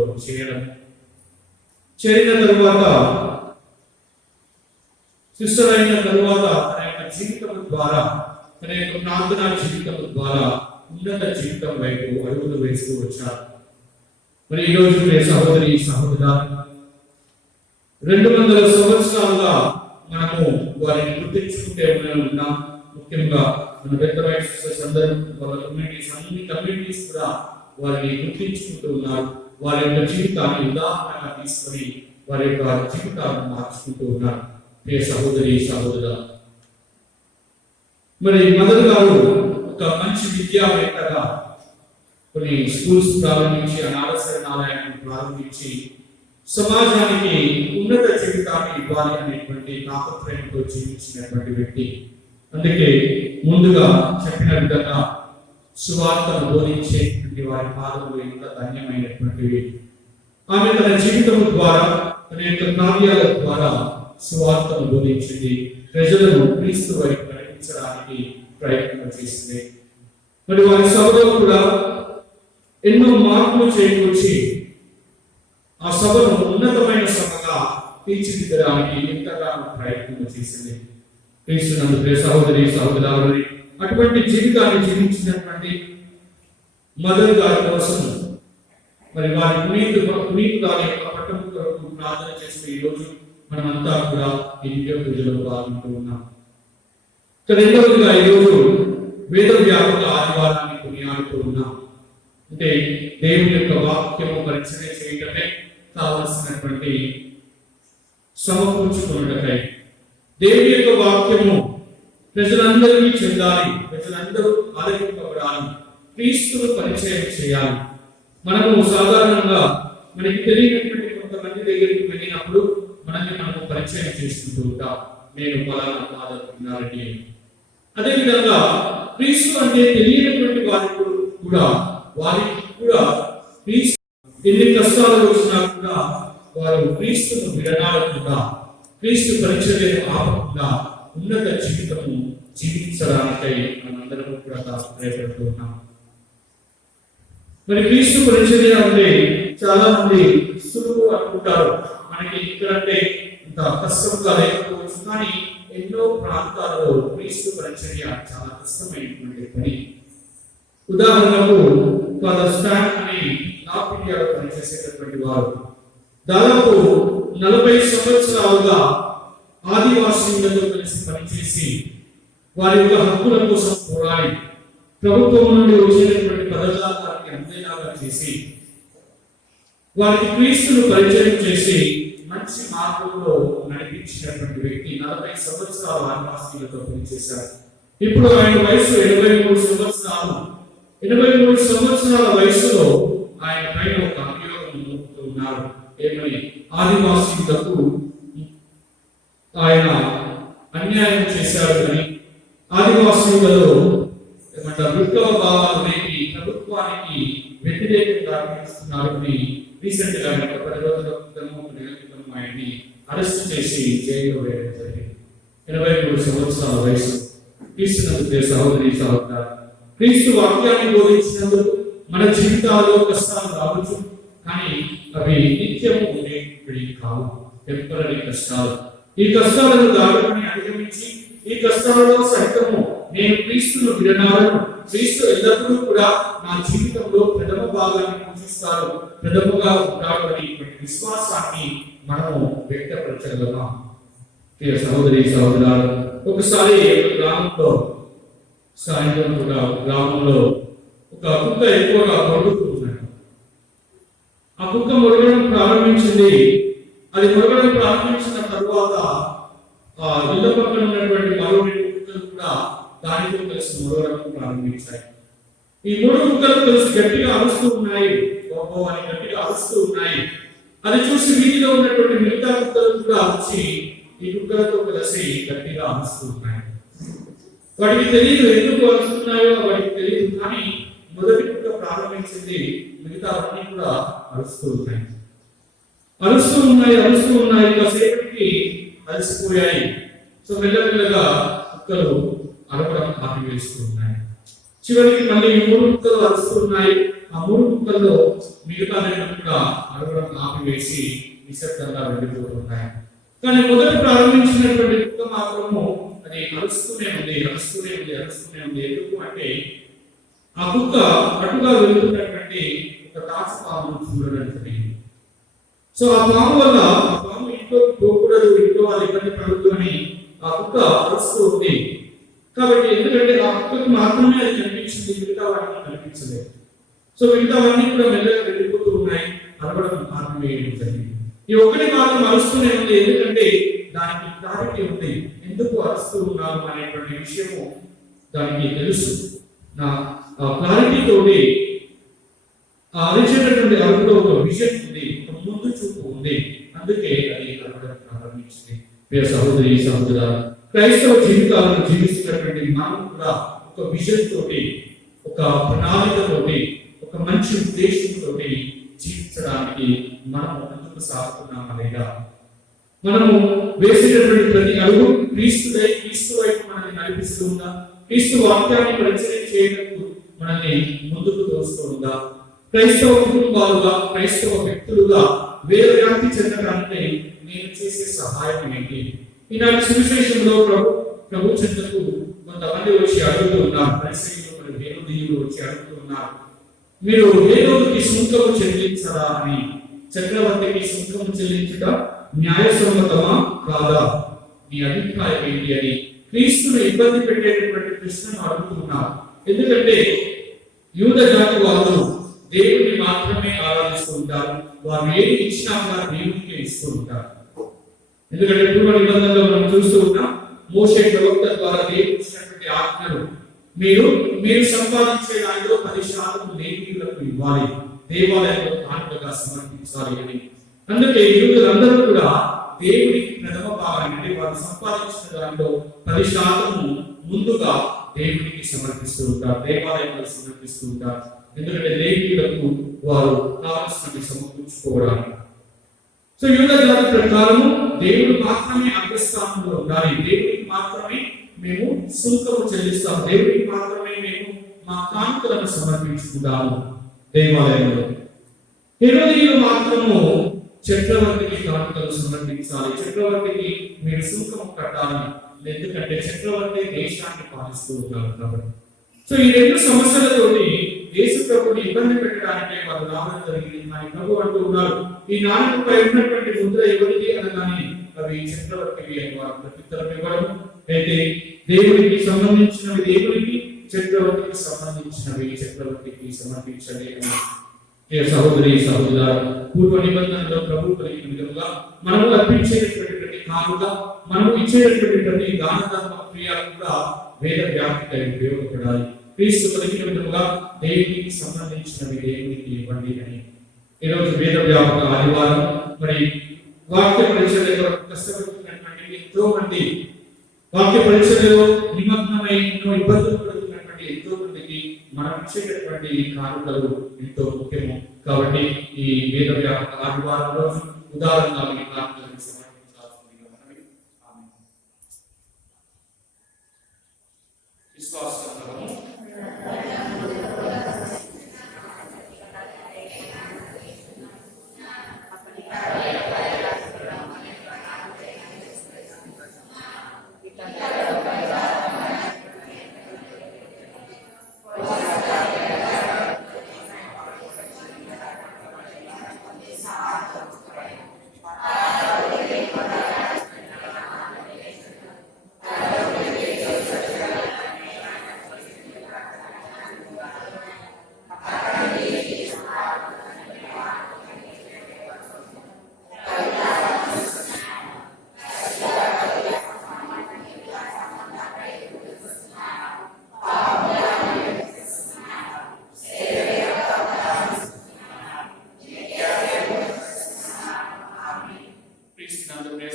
చేరిన తరువాత, సిస్టర్ అయిన తరువాత తన యొక్క జీవితం ద్వారా, తన యొక్క ప్రార్థనా జీవితం ద్వారా ఉన్నత జీవితం వైపు అడుగులు వేస్తూ వచ్చారు. మరి ఈరోజు సహోదరి సహోదరులు, 200 సంవత్సరాలుగా మనము వారిని గుర్తించుకుంటే ఉన్నాం. ముఖ్యంగా మన బెతెల్ ఎక్సర్సైజ్ అందరూ, వాళ్ళ కమ్యూనిటీస్, అన్ని కమ్యూనిటీస్ కూడా వారిని గుర్తించుకుంటూ ఉన్నారు. వారి యొక్క జీవితాన్ని ఉదాహరణగా తీసుకొని వారి యొక్క జీవితాలను మార్చుకుంటూ ఉన్నారు. ప్రియ సహోదరి సహోదరుల, మరి మదర్ గారు ఒక మంచి విద్యావేత్తగా కొన్ని స్కూల్స్ ప్రారంభించి, అనాథ శరణాలయాన్ని ప్రారంభించి సమాజానికి ఉన్నత జీవితాన్ని ఇవ్వాలి అనేటువంటి తాపత్రయంతో జీవించినటువంటి వ్యక్తి. అందుకే ముందుగా చెప్పిన విధంగా సువార్తను బోధించేటువంటి వారి పాదములు ఎంత ధన్యమైనటువంటివి. ఆమె తన జీవితం ద్వారా, తన యొక్క కార్యాల ద్వారా సువార్తను బోధించింది. ప్రజలను క్రీస్తు వైపు నడిపించడానికి ప్రయత్నం చేసింది. మరి వారి సభలో కూడా ఎన్నో మార్పులు చేకూర్చి ఆ సభను ఉన్నతమైన సభగా తీర్చిదిద్దడానికి ఎంతగానో ప్రయత్నం చేసింది. క్రీస్తునందు సహోదరి సహోదరులని అటువంటి జీవితాన్ని జీవించినటువంటి మదర్ గారి కోసం మరి వారి పునీతురాలి యొక్క పట్టణం కొరకు ప్రార్థన చేస్తూ ఈరోజు మనమంతా కూడా ఈ దివ్య పూజలో పాల్గొంటూ ఉన్నాం. రెండవదిగా ఈరోజు వేద వ్యాపక ఆదివారాన్ని కొనియాడుతూ ఉన్నాం. అంటే దేవుని యొక్క వాక్యము పరిచయం చేయటమే కావలసినటువంటి సమకూర్చుకున్నటై దేవుని యొక్క వాక్యము ప్రజలందరికీ చెందాలి, ప్రజలందరూ ఆలకింపబడాలి, క్రీస్తును పరిచయం చేయాలి. మనము సాధారణంగా మనకి తెలియనటువంటి కొంతమంది దగ్గరికి వెళ్ళినప్పుడు మనము పరిచయం చేసుకుంటూ ఉంటాం, నేను ఫలానా బాధపడుతున్నారని. అదేవిధంగా క్రీస్తు అంటే తెలియనటువంటి వారికి కూడా క్రీస్తు ఎన్ని కష్టాలు వచ్చినా కూడా వారు క్రీస్తును విడనాడకుండా, క్రీస్తు పరిచర్యను ఆపకుండా ఉన్నత జీవితము జీవించడానికై మనందరం కూడా ప్రయత్నిస్తూ ఉన్నాం. మరి క్రీస్తు పరిచర్య అంటే చాలా మంది సులువు అనుకుంటారు, మనకి ఇక్కడంటే ఇంత కష్టంగా లేకపోవచ్చు, కానీ ఎన్నో ప్రాంతాల్లో క్రీస్తు పరిచర్య చాలా కష్టమైనటువంటి పని. ఉదాహరణకు ఫాదర్ స్టాన్ అని నార్త్ ఇండియాలో పనిచేసేటటువంటి వారు దాదాపు 40 సంవత్సరాలుగా ఆదివాసీలతో కలిసి పనిచేసి వారి యొక్క హక్కుల కోసం పోరాడి ప్రభుత్వం నుండి వచ్చేటటువంటి పథకాలు వారికి అందేలాగా చేసి వారికి క్రీస్తును పరిచయం చేసి మంచి మార్గంలో నడిపించినటువంటి వ్యక్తి 40 సంవత్సరాలు ఆదివాసీలతో పనిచేశారు. ఇప్పుడు ఆయన వయసు 83 సంవత్సరాలు. 83 సంవత్సరాల వయసులో ఆయన పైన ఒక అభియోగం మోపుతూ ఉన్నారు. ఏమని? ఆదివాసీలకు ఆయన అన్యాయం చేశారు అని, ఆదివాసీలలో ఏమంటారు విప్లవ భావాలు రేపి ప్రభుత్వానికి వ్యతిరేకంగా నడుస్తున్నారు అని రీసెంట్ గా 10 రోజుల క్రితము ఆయన్ని అరెస్ట్ చేసి జైల్లో వేయడం జరిగింది. 83 సంవత్సరాల వయసు. క్రీస్తునందుకు సహోదరి సహోదరు, క్రీస్తు వాక్యాన్ని బోధించినందుకు మన జీవితాల్లో కష్టాలు రావచ్చు, కానీ అవి నిత్యము ఉండేవి కావు, టెంపరరీ కష్టాలు. ఈ కష్టాలను దాటుకుని అధిగమించి ఈ కష్టాలలో సైతము నేను క్రీస్తును విడనాలను, క్రీస్తు ఎల్లప్పుడూ కూడా నా జీవితంలో ప్రథమ భాగాన్ని పూజిస్తారు, ప్రథమగా ఉంటాడు అనేటువంటి విశ్వాసాన్ని మనము వ్యక్తపరచగలమా? ప్రియ సహోదరి సహోదరులు, ఒకసారి గ్రామంలో సాయంత్రం కూడా గ్రామంలో ఒక కుక్క ఎక్కువగా మొరుగుతూ ఉన్నాడు. ఆ కుక్క మొరగడం ప్రారంభించింది. అది మొరగడం ప్రారంభించిన తరువాత ఆ ఇళ్ళ పక్కన ఉన్నటువంటి మరో 2 కుక్కలు కూడా దానితో కలిసి మొరగడం ప్రారంభించాయి. ఈ 3 కుక్కలు కలిసి గట్టిగా అరుస్తూ ఉన్నాయి, గోపో అని గట్టిగా అరుస్తూ ఉన్నాయి. అది చూసి వీధిలో ఉన్నటువంటి మిగతా కుక్కలు కూడా వచ్చి ఈ కుక్కలతో కలిసి గట్టిగా అరుస్తూ ఉన్నాయి. వాటికి తెలియదు ఎందుకు అరుస్తున్నాయో, వాటికి తెలియదు, కానీ మొదటి కుక్క ప్రారంభించింది, మిగతా అన్ని కూడా అరుస్తూ ఉన్నాయి. కాసేపటికి అలసిపోయాయి. సో మెల్లమెల్లగా కుక్కలు అరవడం ఆపివేస్తూ ఉన్నాయి. చివరికి మళ్ళీ 3 కుక్కలు అరుస్తూ ఉన్నాయి. ఆ 3 కుక్కల్లో మిగతా 2 కూడా అరవడం ఆపివేసి నిశ్శబ్దంగా వెళ్ళిపోతున్నాయి. కానీ మొదట ప్రారంభించినటువంటి కుక్క మాత్రము అది అరుస్తూనే ఉంది. ఎందుకు అంటే ఆ కుక్క అటుగా వెళ్తున్నటువంటి ఒక తాచుపామును చూడడం జరిగింది. సో ఆ పాము ఇంట్లోకి పోకూడదు, ఇంట్లో వాళ్ళు ఇబ్బంది పడద్దు అని ఆ కుక్క అరుస్తూ ఉంది. కాబట్టి ఎందుకంటే ఆ కుక్కకి మాత్రమే అది కనిపించింది, మిగతా వాటికి కనిపించలేదు. సో మిగతావన్నీ కూడా మెల్లగా వెళ్ళిపోతూ ఉన్నాయి, అరవడం ఆపివేయడం జరిగింది. ఈ ఒక్కటి మాత్రం అరుస్తూనే ఉంది, ఎందుకంటే దానికి క్లారిటీ ఉంది ఎందుకు అరుస్తూ ఉన్నారు అనేటువంటి విషయము దానికి తెలుసు. నా క్లారిటీ తోటి ఆ అరిచేటటువంటి అరుపులో ఒక విజన్ ఉంది, ఒక ముందు చూపు ఉంది, అందుకే అది అరవడం ప్రారంభించింది. ప్రియ సహోదరి సహోదర, క్రైస్తవ జీవితాలను జీవిస్తున్నటువంటి మనం కూడా ఒక విజన్ తోటి, ఒక ప్రణాళిక తోటి, ఒక మంచి ఉద్దేశంతో జీవించడానికి మనం ముందుకు సాగుతున్నామా లేదా? మనము వేసేటటువంటి ప్రతి అడుగు క్రీస్తు వైపు మనల్ని నడిపిస్తూ ఉందా? క్రీస్తు వాక్యాన్ని పరిచయం చేయడానికి మనల్ని ముందుకు తోస్తూ ఉందా? క్రైస్తవ కుటుంబాలుగా, క్రైస్తవ వ్యక్తులుగా వేరవ్యాప్తి చెందడానికి నేను చేసే సహాయం ఏంటి? ఈనాటి సువిశేషంలో ప్రభు చెంతకు కొంతమంది వచ్చి అడుగుతూ ఉన్నారు. పరిశీలిలో మరి హేరోదీయులు వచ్చి అడుగుతూ ఉన్నారు, మీరు హేరోదుకి సుంకము చెల్లించరా అని. చక్రవర్తికి సుంకము చెల్లించుట న్యాయసమ్మతమా కాదా, మీ అభిప్రాయం ఏంటి అని క్రీస్తును ఇబ్బంది పెట్టేటటువంటి ప్రశ్నను అడుగుతున్నారు. ఎందుకంటే యూద జాతి వాళ్ళు మాత్రమే ఆరాధిస్తూ ఉంటారు. వారు ఏది ఇచ్చినా కూడా దేవునికి ఇస్తూ ఉంటారు. ఎందుకంటే పూర్వ నిబంధనలో మనం చూస్తూ ఉన్నాం, మోషే ప్రవక్త ద్వారా దేవుడు ఇచ్చినటువంటి ఆజ్ఞలు మీరు సంపాదించే దానిలో 10% లేవీయులకు ఇవ్వాలి, దేవాలయంలో కానుకగా సమర్పించాలి అని. అందుకే యూదులందరూ కూడా దేవుడికి ప్రథమ భాగాన్ని, అంటే వారు సంపాదించిన దానిలో 10% ముందుగా దేవుడికి సమర్పిస్తూ ఉంటారు, దేవాలయంలో సమర్పిస్తూ ఉంటారు. ఎందుకంటే లేవీయులకు వారు కావలసినవి సమకూర్చుకోవడానికి. సో యూద జాతి ప్రకారము దేవుడు మాత్రమే అగ్రస్థానంలో ఉండాలి, దేవుడికి మాత్రమే మేము సుంకము చెల్లిస్తాం, దేవుడికి మాత్రమే మేము మా కానుకలను సమర్పించుకుంటాము దేవాలయంలో. హెరోదీయులు మాత్రము చక్రవర్తికి కానుకలు సమర్పించాలి, చక్రవర్తికి మీరు సుంకము కట్టాలి, ఎందుకంటే చక్రవర్తి దేశాన్ని పాలిస్తూ ఉన్నారు కాబట్టి. సో ఈ రెండు సమస్యలతోటి యేసు ప్రభుని ఇబ్బంది పెట్టడానికే వారు రావడం జరిగింది. కానీ ప్రభు అంటూ ఉన్నారు, ఈ నాలుగుపై ఉన్నటువంటి ముద్ర ఎవరిది అనగానే అవి చక్రవర్తికి అని వారు ప్రత్యుత్తరం ఇవ్వడం. అయితే దేవుడికి సంబంధించినవి దేవుడికి, చక్రవర్తికి సంబంధించినవి చక్రవర్తికి సమర్పించండి అని. సహోదరి సహోదర, పూర్వ నిబంధనలో ప్రభు కలిగిన విధంగా మనము అర్పించేటటువంటి ప్రతి కానుక, మనము ఇచ్చేటటువంటి ప్రతి దాన ధర్మ క్రియలు కూడా వేద వ్యాప్తికై ఉపయోగపడాలి. క్రీస్తు కలిగిన విధంగా దేవునికి సంబంధించినవి దేవునికి ఇవ్వండి అని. ఈరోజు వేద వ్యాపక ఆదివారం. మరి వాక్య పరిచర్యలో కష్టపడుతున్నటువంటి ఎంతో మంది, వాక్య పరిచర్యలో నిమగ్నమై ఎన్నో ఇబ్బందులు పడుతున్నటువంటి ఎంతో మందికి మనం ఇచ్చేటటువంటి కానుకలు ఎంతో ముఖ్యము. కాబట్టి ఈ వేద వ్యాపక ఆదివారం రోజు ఉదాహరణగా ఈ కానుకలను సమర్పించాల్సిందిగా మనవి. ఆమేన్. విశ్వాసంతో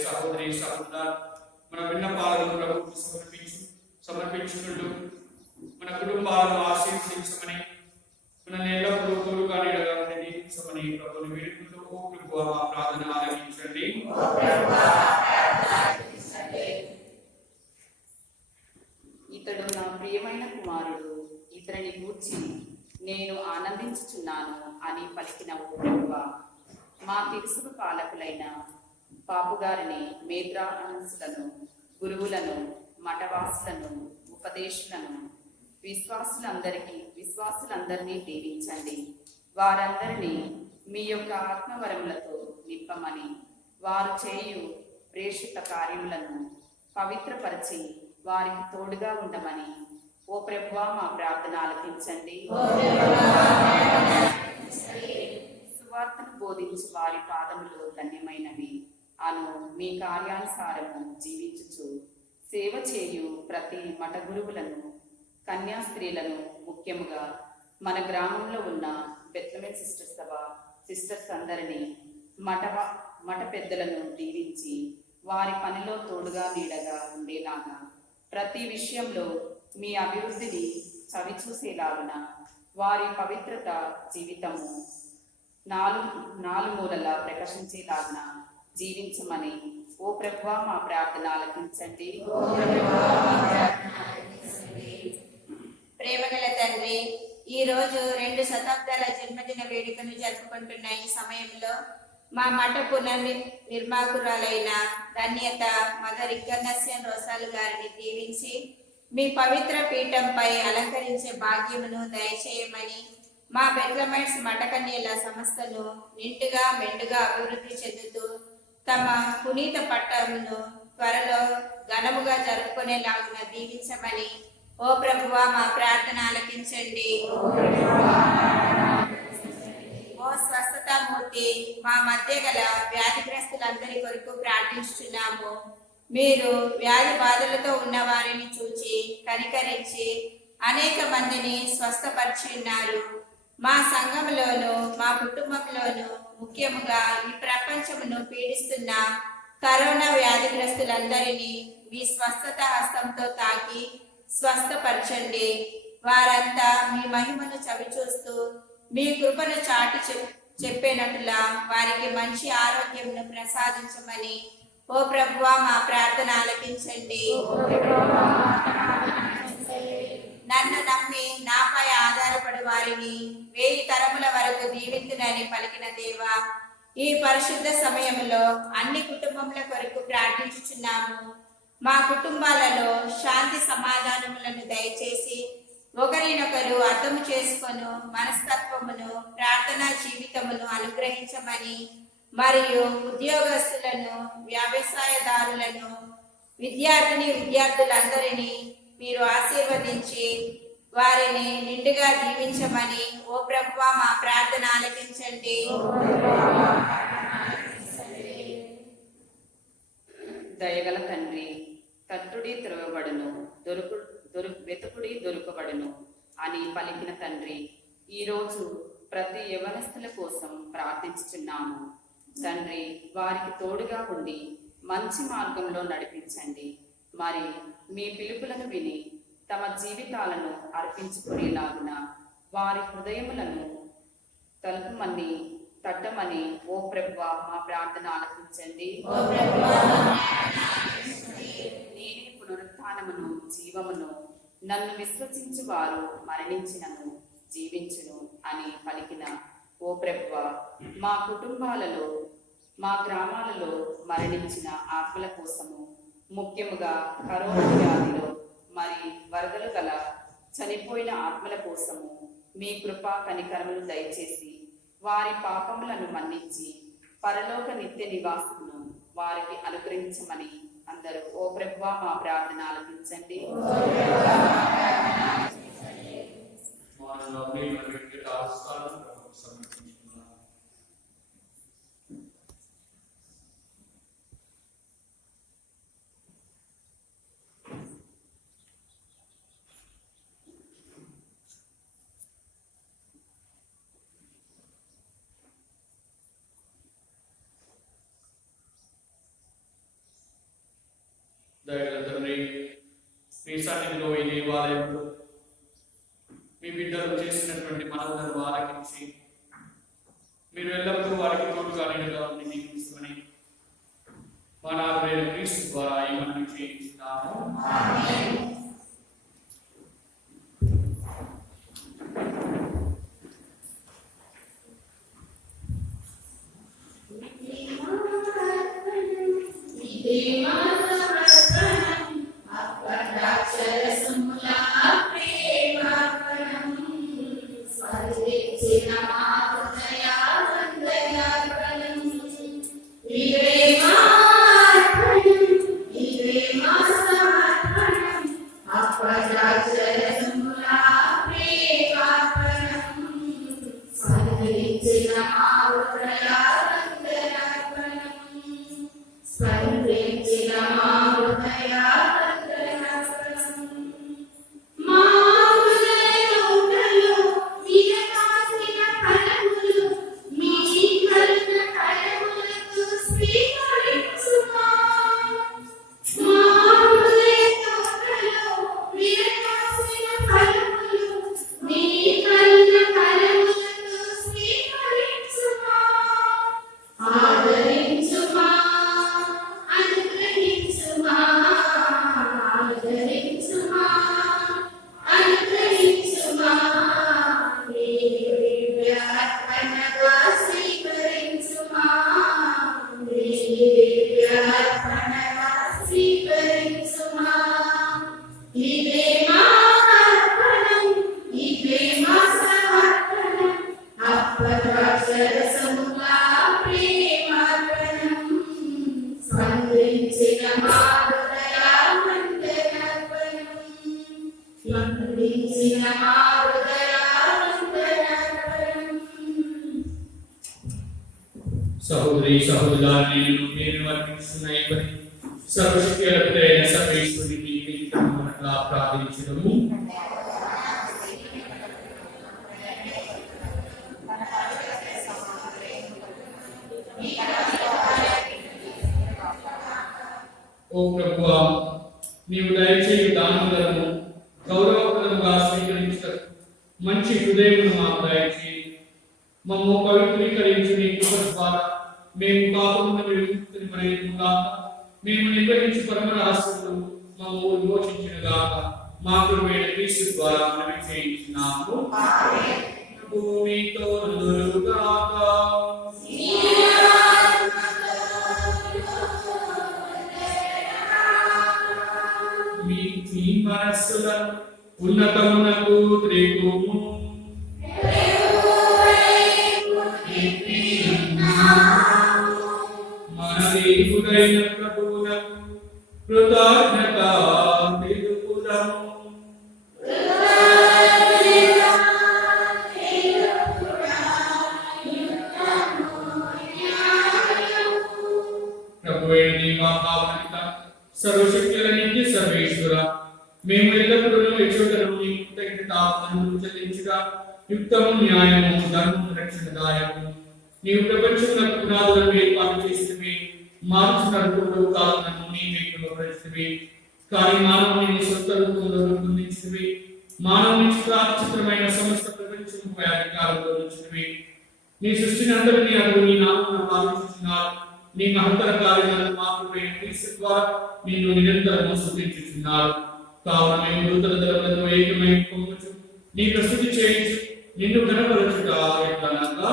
సహోదరి సహోదర, మన విన్నపాలను ప్రభువుకు సమర్పించుకుంటూ మన కుటుంబాలను ఆశీర్వదించమని, మన ఎల్లప్పుడూ తోడుగా నీడగా ఉండి దీవించమని ప్రభువుని వేడుకుంటూ, ఓ ప్రభువా మా ప్రార్థన ఆలకించండి. ఇతడు నా ప్రియమైన కుమారుడు, ఇతడిని గూర్చి నేను ఆనందించుచున్నాను అని పలికిన ఓ ప్రభువా, మా తెలుసు పాలకులైన పాపుగారిని, మేద్రాంసులను, గురువులను, మఠవాసులను, ఉపదేశులను, విశ్వాసులందరినీ దీవించండి. వారందరినీ మీ యొక్క ఆత్మవరములతో నింపమని, వారు చేయు ప్రేషిత కార్యములను పవిత్రపరిచి వారికి తోడుగా ఉండమని, ఓ ప్రభువా మా ప్రార్థన ఆలకించండి. సువార్తను బోధించు వారి పాదములు ధన్యమైనవి అను మీ కార్యానుసారము జీవించుచు సేవ చేయు ప్రతి మఠ గురువులను, కన్యా స్త్రీలను, ముఖ్యముగా మన గ్రామంలో ఉన్న బెత్లెహేమ్ సిస్టర్స్ అందరినీ, మఠ పెద్దలను దీవించి వారి పనిలో తోడుగా నీడగా ఉండేలాగా, ప్రతి విషయంలో మీ అభివృద్ధిని చవిచూసేలాగున వారి పవిత్రత జీవితము నాలుమూలలా ప్రకాశించేలాగున జీవించమని, ఓ ప్రభువా మా ప్రార్థన ఆలకించండి. ప్రేమగల తండ్రి, ఈ రోజు 2 శతాబ్దాల జన్మదిన వేడుకను జరుపుకుంటున్న ఈ సమయంలో మా మఠ నిర్మాకురాలైన ధన్యత మదర్ ఇగ్గనస్యన్ రోసాలు గారిని దీవించి మీ పవిత్ర పీఠంపై అలంకరించే భాగ్యమును దయచేయమని, మా బెత్లెహేమ్ మఠకన్యల సంస్థను నిండుగా మెండుగా అభివృద్ధి చెందుతూ తమ పునీత పట్టమును త్వరలో ఘనముగా జరుపుకునేలాగున దీవించమని, ఓ ప్రభువా మా ప్రార్థన ఆలకించండి. ఉండి మా మధ్య గల వ్యాధిగ్రస్తులందరి కొరకు ప్రార్థించుచున్నాము. మీరు వ్యాధి బాధలతో ఉన్న వారిని చూచి కనికరించి అనేక మందిని స్వస్థపరిచి ఉన్నారు. మా సంఘంలోను మా కుటుంబంలోను ముఖ్యముగా ఈ ప్రపంచమును పీడిస్తున్న కరోనా వ్యాధిగ్రస్తులందరినీ మీ స్వస్థత హస్తంతో తాకి స్వస్థపరచండి. వారంతా మీ మహిమను చవిచూస్తూ మీ కృపను చాటి చెప్పేనట్లుగా వారికి మంచి ఆరోగ్యమును ప్రసాదించమని ఓ ప్రభువా మా ప్రార్థన ఆలకించండి. నన్ను నమ్మి నాపై ఆధారపడి వారిని 1000 తరముల వరకు దీవించునని పలికిన దేవా, ఈ పరిశుద్ధ సమయంలో అన్ని కుటుంబముల కొరకు ప్రార్థించుచున్నాము. మా కుటుంబాలలో శాంతి సమాధానములను దయచేసి ఒకరినొకరు అర్థము చేసుకొను మనస్తత్వమును ప్రార్థనా జీవితమును అనుగ్రహించమని, మరియు ఉద్యోగస్తులను వ్యవసాయదారులను విద్యార్థులందరినీ మీరు ఆశీర్వదించి వారిని నిండుగా దీవించమని ఓ ప్రభువా మా ప్రార్థన ఆలకించండి. దయగల తండ్రి, తట్టుడి తెరవబడును, వెతుకుడి దొరకబడును అని పలికిన తండ్రి, ఈరోజు ప్రతి యవనస్తుల కోసం ప్రార్థించుచున్నాము. తండ్రి, వారికి తోడుగా ఉండి మంచి మార్గంలో నడిపించండి. మరి మీ పిలుపులను విని తమ జీవితాలను అర్పించుకునేలాగున వారి హృదయములను తలుపుమని తట్టమని ఓ ప్రభువా మా ప్రార్థన ఆలకించండి. నేనే పునరుత్థానమును జీవమును, నన్ను విశ్వసించు వారు మరణించినను జీవించును అని పలికిన ఓ ప్రభువా, మా కుటుంబాలలో మా గ్రామాలలో మరణించిన ఆత్మల కోసము, ముఖ్యముగా కరోనా వ్యాధిలో మరి వరదలు గల చనిపోయిన ఆత్మల కోసము మీ కృపా కనికరములు దయచేసి వారి పాపములను మన్నించి పరలోక నిత్య నివాసమును వారికి అనుగ్రహించమని అందరూ ఓ ప్రభువా మా ప్రార్థన ఆలకించండి. దయగల తండ్రి, మీ సన్నిధిలో ఈ దేవాలయంలో మీ బిడ్డలు చేసినటువంటి మనవులను ఆలకించి మీరు ఎల్లప్పుడూ వారికి తోడుగా నిండుగా ఉండి దీవించమని మా నాథుడైన క్రీస్తు ద్వారా ఈ మనవి చేయించున్నాము. సహోదరి సహోదరులారా, నేను వర్తిస్తున్న ఈ పని సర్వశక్తిగల సర్వేశ్వరునికి నిత్యముగా ప్రార్థించడము. ఓ ప్రభువా, నీవు దయచేయు దానములను గౌరవప్రదముగా స్వీకరించటం మంచి హృదయమును మాకు దయచేయి. మమ్ము పవిత్రీకరించు నీ కృప ద్వారా మేము పాపమును విముక్తిని పడేందుగా మేము నిర్వహించు పరమ రహస్యములు మమ్ము విమోచించునుగాక. మా కృపైన క్రీస్తు ద్వారా మనవి చేయించున్నాము. ప్రభువు మీతో ఉండునుగాక. మీ మనస్సుల ఉన్నతమునకు త్రిగుము. మన దేవుడైన ప్రభువునకు కృతజ్ఞత తెలుపుదాము. ప్రభువైన దేవా, భావనిత సర్వశక్తులనింటి సర్వేశ్వర, మేము ఎల్లప్పుడూ యశోదను నీ కృతజ్ఞతాపనలు చెల్లించుగా యుక్తము, న్యాయము, ధర్మము, రక్షణదాయము. నీవు ప్రపంచంలో పునాదులను ఏర్పాటు చేసినవి, మార్చు నడుపుడు కారణము నీవే కృపపరిచినవి. కానీ మానవుని నీ సొంత రూపంలో రూపొందించినవి, మానవుని చిత్రమైన సమస్త ప్రపంచంపై అధికారంలో ఉంచినవి. నీ సృష్టిని అందరినీ అప్పుడు నీ నామమున భావించుచున్నారు. నీ మహత్తర కార్యాలను మాత్రమే క్రీస్తు ద్వారా నిన్ను నిరంతరము స్తుతించుచున్నారు. కావున మేము నూతన దళములతో ఏకమై పొందుచు నీ ప్రస్తుతి చేయించు నిన్ను ఘనపరచుట ఎట్లనగా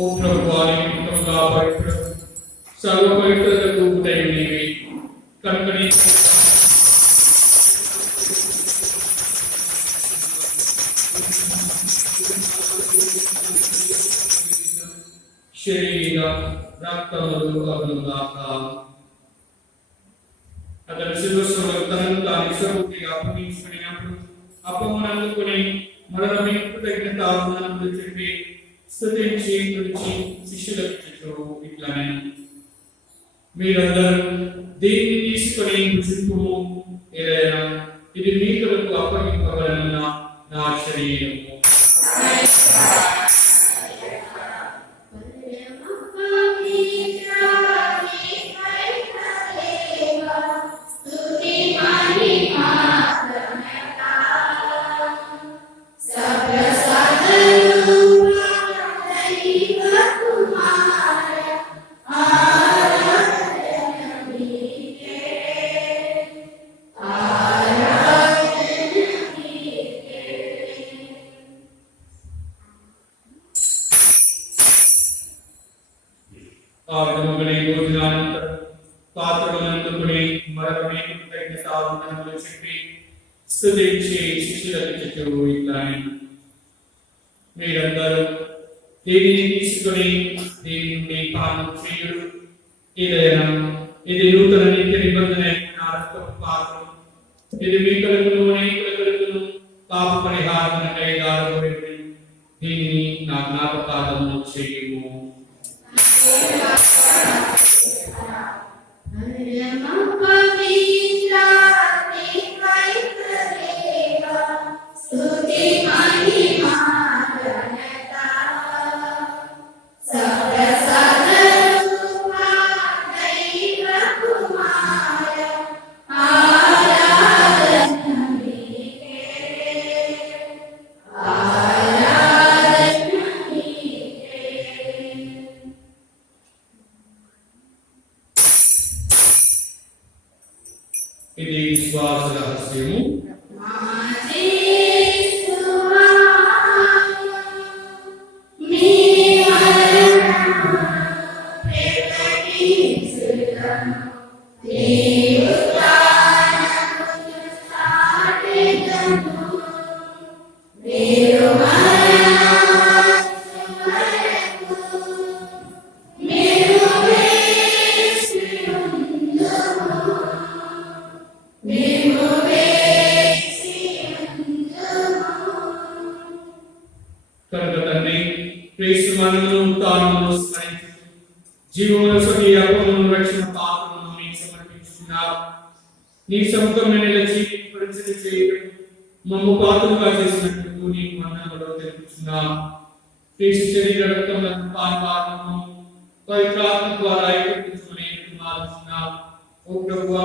ఓ ప్రభువా, నిమిత్తముగా పవిత్ర సర్వ పవిత్రతకు ఊటైన నీవే కనుక నీ శరీర రక్తములు అగునుగాక. అతడు శివస్వరు తనను తాను విశ్వరూపిగా అప్పగించుకున్నప్పుడు అప్పమునందుకుని మరల మీకు కృతజ్ఞతావందనములు చెప్పి స్తుతించి గురించి శిష్యులకు ఇట్లానే, మీరందరూ దీన్ని తీసుకొని భుజింపుము, ఏదైనా ఇది మీ కొరకు అప్పగింపబడిన నా శరీరము. ఆ విధముగానే భోజనానంతరం పాత్రలందుకుని మరొక మీకు కృతజ్ఞతావందనములు చెప్పి స్తుతించి శిష్యులకు చెప్పు ఇట్లానే, మీరందరూ దీనిని తీసుకొని దీని నుండి పానం చేయుడు. ఏదైనా ఇది నూతన నిత్య నిబంధన నా రక్తపు పాత్రం. ఇది మీ కొరకును అనేకుల కొరకును పాప పరిహారమునకై దారబోయుడి. దీనిని నా జ్ఞాపకార్థము చేయుము. ఇది విశ్వాస రహస్యము. కనుక తండ్రి క్రీస్తు మరణమును ఉత్థానమును స్మరించుచు జీవముల స్వకీయ అపోహమును రక్షణ పాత్రను నీకు సమర్పించుచున్నారు. నీ సముఖంలో నిలిచి పరిచయం చేయడం మమ్ము పాత్రలుగా చేసినందుకు నీకు వందనములు తెలుపుచున్నాం. క్రీస్తు శరీర రక్తములను పానపాత్రను పవిత్రాత్మ ద్వారా ఏకీకరించుకుని మారుచున్నాం. ఓ ప్రభువా,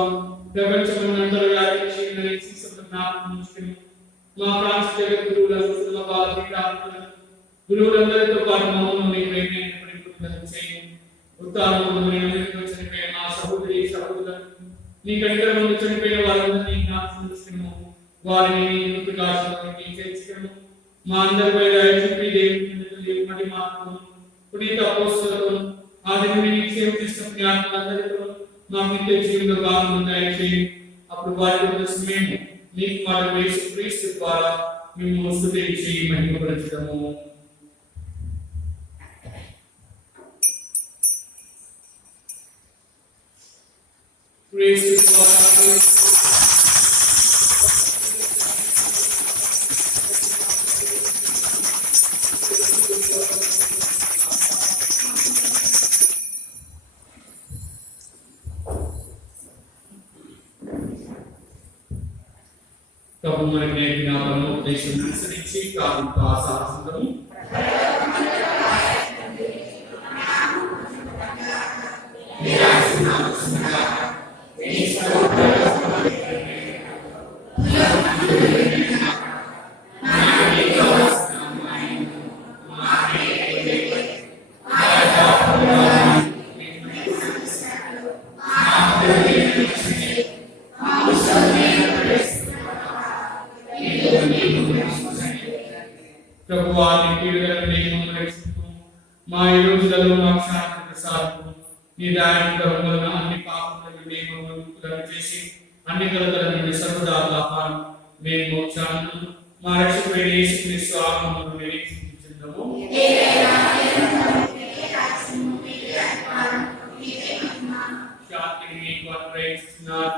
ప్రపంచమంతటా వ్యాపించి ఉన్న ఈ శిశువును జ్ఞాపకం ఉంచుకుని మా ప్రాంత గురువులను గురువులందరితో పాటు మమ్మల్ని నీ ప్రేమైన పరిపూర్ణత చేయి. ఉత్తానమును చనిపోయిన మా సహోదరి సహోదరులను నీ కనికరం నుండి చనిపోయిన వారందరినీ జ్ఞాపకం చేసుకును. వారిని నీ ప్రకాశంలోకి చేర్చుకును. మా అందరిపై దయ చూపి దేవుని మరి మాకు పునీత అపోస్తలులను ఆది నుండి నీకు సేవ చేసిన జ్ఞాపకులందరితో మాకు నిత్య జీవితంలో భాగం దయచేయి. అప్పుడు వారి కోసం మేము నీ కుమారుడు యేసుక్రీస్తు ద్వారా మేము స్తుతించి మహిమపరచుటము. క్రీస్తు ద్వారా ప్రభు మనకి నేర్పిన పరమోపదేశం అనుసరించి ప్రారంభ సాహసము ప్రభువాన్ని కీడుగలని మా ఈ రోజులలో మాకు శాంతి ప్రసాదము. నీ దయానుగ్రహములను అన్ని పాపముల నుండి మమ్మల్ని ముక్తులను చేసి అన్ని కలతల నుండి సర్వదా కాపాడు. మేము మోక్షాలను మా రక్షకుడైన యేసుక్రీస్తు ఆత్మను నిరీక్షించుచున్నాము. శాంతిని మీకు అనుగ్రహించుచున్నాను,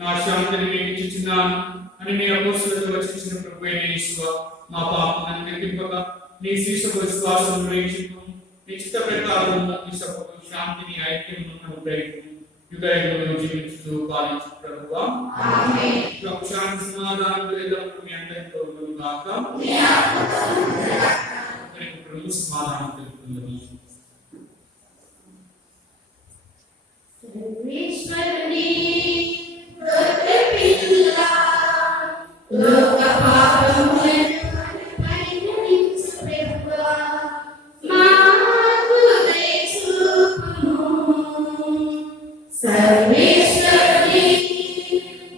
నా శాంతిని మీకు ఇచ్చుచున్నాను అని మీ అపోస్తలులతో వచించిన ప్రభువైన యేసువా, మా పాపములను లెక్కింపగా నీ శిష్యుల విశ్వాసం గ్రహించును. నీ చిత్త ప్రకారం ఈ సభకు శాంతిని ఐక్యమును అనుగ్రహించు. యుగయుగములు జీవించుతూ పాలించు ప్రభువా. ఆమేన్. ప్రభు శాంతి సమాధానం ఎల్లప్పుడూ మీ అందరితో ఉండును గాక. ప్రభు సమాధానం తెలుపుకుందాము. సర్వేశ్వరుని గొర్రెపిల్ల లోక పాపములను పరిహరించు ప్రభువా, మాకు దయ చూపుము. సర్వేశ్వరుని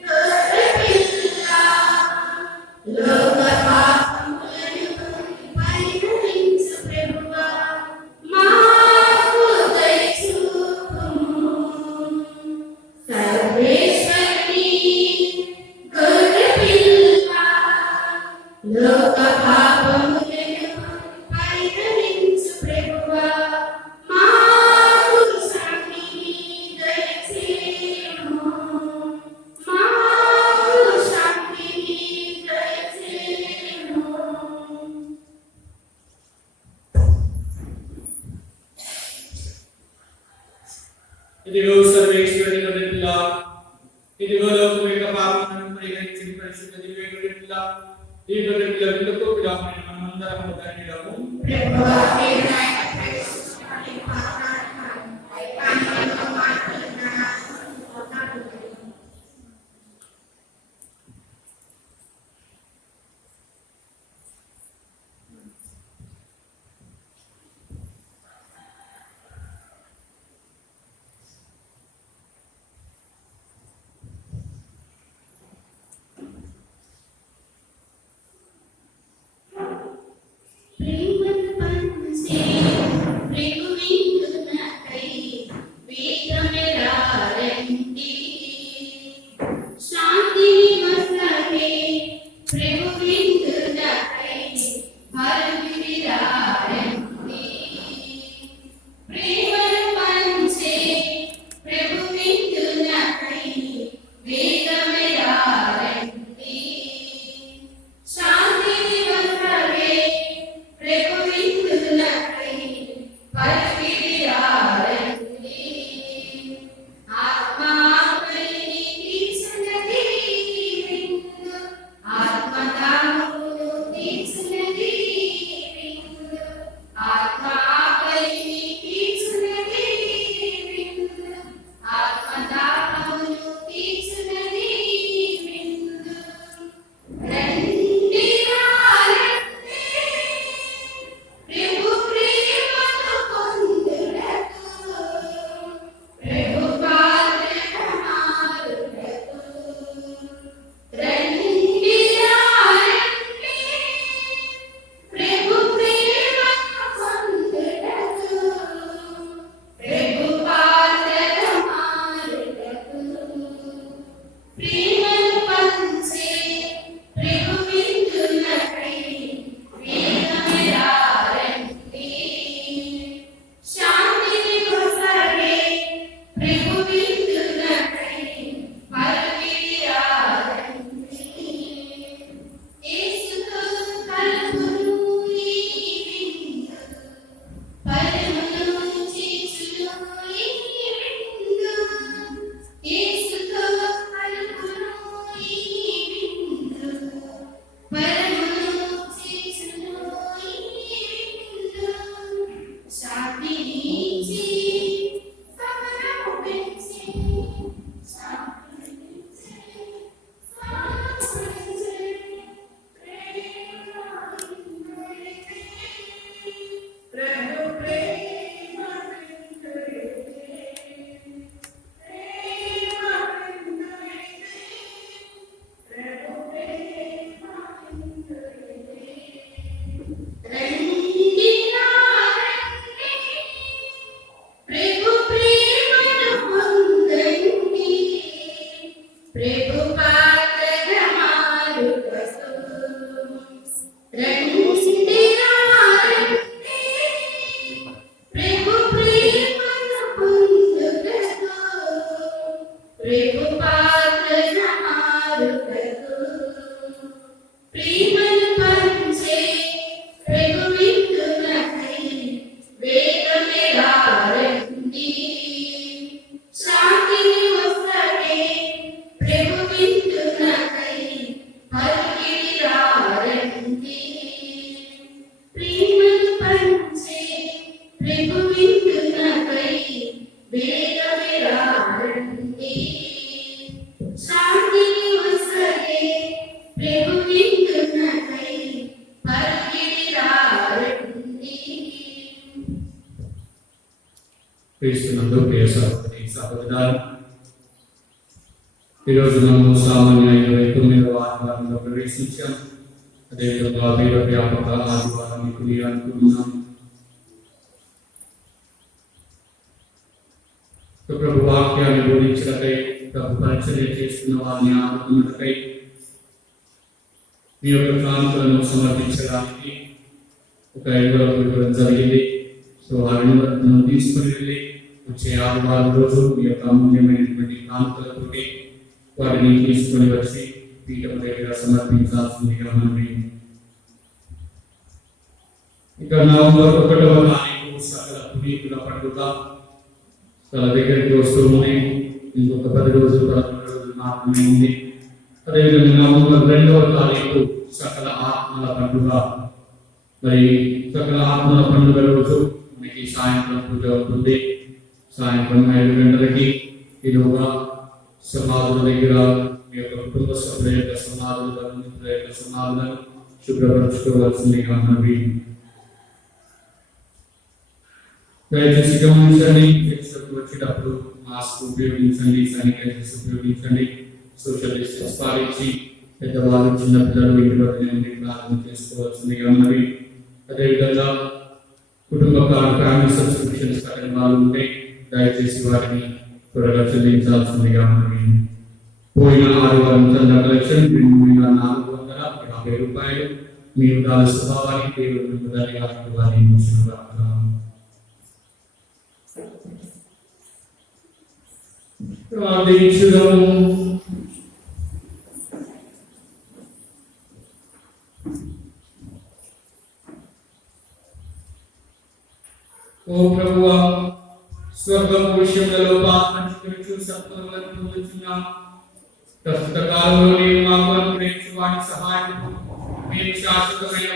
గొర్రెపిల్ల లోక పాపములను పరిహరించు ప్రభువా, మాకు దయ చూపుము. సర్వేశ్వరుని గొర్రెపిల్ల లోక పాపములను పరిహరించు ప్రభువా, మాకు శాంతిని దయచేయుము. మాకు శాంతిని దయచేయుము. ఇదిగో సర్వేశ్వరుని గొర్రెపిల్ల, ఇదిగో లోకము యొక్క పాపములను పరిహరించిన పరిశుద్ధ దివ్య గొర్రెపిల్ల. ఈ గొర్రెపిల్ల విందుకు విరామమైన మనమందరము ధన్యులము. ప్రభువా, మీరు ఆయన ప్రవేశించమని మాట్లాడుతున్నాను. ఆయనతో మాట్లాడుతున్నాను. క్రీస్తునందు ప్రియ సహోదరి సహోదరులారా, ఈరోజు మనం సామాన్య 29వ ఆదివారంలో ప్రవేశించాం. అదేవిధంగా వీర వ్యాపక ఆదివారం ఇప్పుడు అనుకుంటున్నాం. ప్రభు వాక్యాన్ని బోధించటకై, ప్రభు పరిచర్య చేస్తున్న వారిని ఆదుకున్నటకై, మీ యొక్క కానుకలను సమర్పించడానికి ఒక ఎన్వలప్ ఇవ్వడం జరిగింది. సో ఆ ఎన్వలప్ను తీసుకుని వెళ్ళి వచ్చే ఆదివారం రోజు మీ యొక్క అమూల్యమైనటువంటి కానుకలతోటి వాటిని తీసుకొని వచ్చి పీఠం దగ్గర సమర్పించాల్సిందిగా మనం ఇక నవంబర్ 1వ తారీఖు సకల పునీతుల పండుగ చాలా దగ్గరికి వస్తూ ఉన్నాయి. ఇంకొక 10 రోజులు 11 రోజులు మాత్రమే ఉంది. అదేవిధంగా నవంబర్ 2వ తారీఖు సకల ఆత్మల పండుగ. మరి సకల ఆత్మల పండుగ రోజు మనకి సాయంత్రం పూజ అవుతుంది. సాయంత్రం 5 గంటలకి ఇదిగా సమాధుల దగ్గర మీ యొక్క కుటుంబ సభ్యుల యొక్క సమాధులను, మిత్రుల యొక్క సమాధులను శుభ్రపరచుకోవాల్సిందిగా మనవి. దయచేసి గమనించండి, చర్చలకు వచ్చేటప్పుడు మాస్క్ ఉపయోగించండి, శానిటైజర్స్ ఉపయోగించండి, సోషల్ డిస్టెన్స్ పాటించి పెద్దవాళ్ళు చిన్నపిల్లలు ఇంటి వద్ద నుండి ప్రార్థన చేసుకోవాల్సిందిగా మనవి. అదేవిధంగా కుటుంబ ఫ్యామిలీ సబ్స్క్రిప్షన్స్ కట్టిన వాళ్ళు ఉంటే దయచేసి వాటిని త్వరగా చెల్లించాల్సిందిగా మనవి. పోయిన ఆదివారం చందా కలెక్షన్ 2450 రూపాయలు. మీ ఉదాల స్వభావానికి దేవుడు మిమ్మల్ని ఆశీర్వాదించును గాక. ప్రార్థించుదాము. ఓ ప్రభువా, స్వర్గపు విషయములలో పాత్రను సత్వలను పొందుతున్నాం. ప్రస్తుత కాలంలో నేను మాకు అనుగ్రహించు వాటి సహాయం మేము శాశ్వతమైన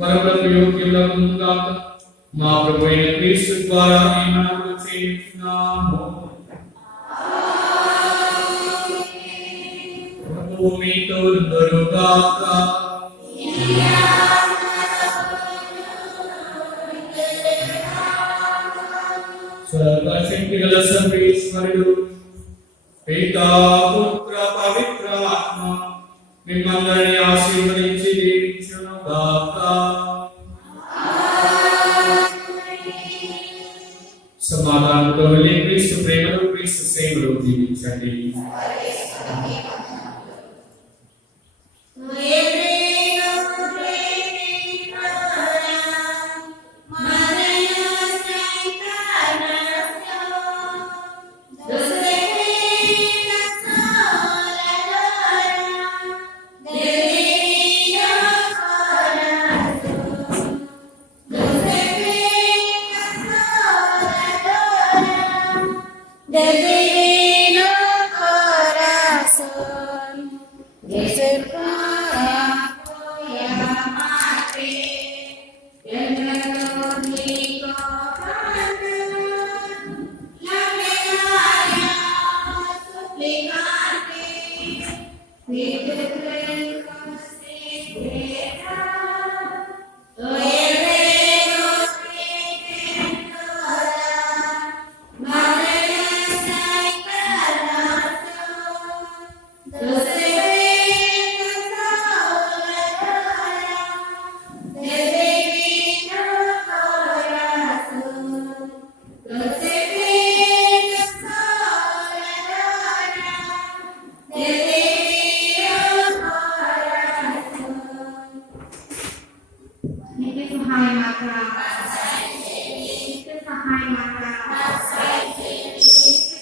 వరములను యోగ్యులకు గాక. మా ప్రభు అయిన క్రీస్తు ద్వారా మేము చేస్తున్నాము. ప్రభు మీతో ఉండుగాక. సర్వశక్తి గల సర్వేశ్వరుడు పితా పుత్ర పవిత్ర ఆత్మ మిమ్మల్ని ఆశీర్వదించి దీవించును గాక. సమాధానంతో వెళ్ళి క్రీస్తు ప్రేమలో, క్రీస్తు సేవలో జీవించండి.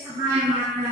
సహాయ మాత్ర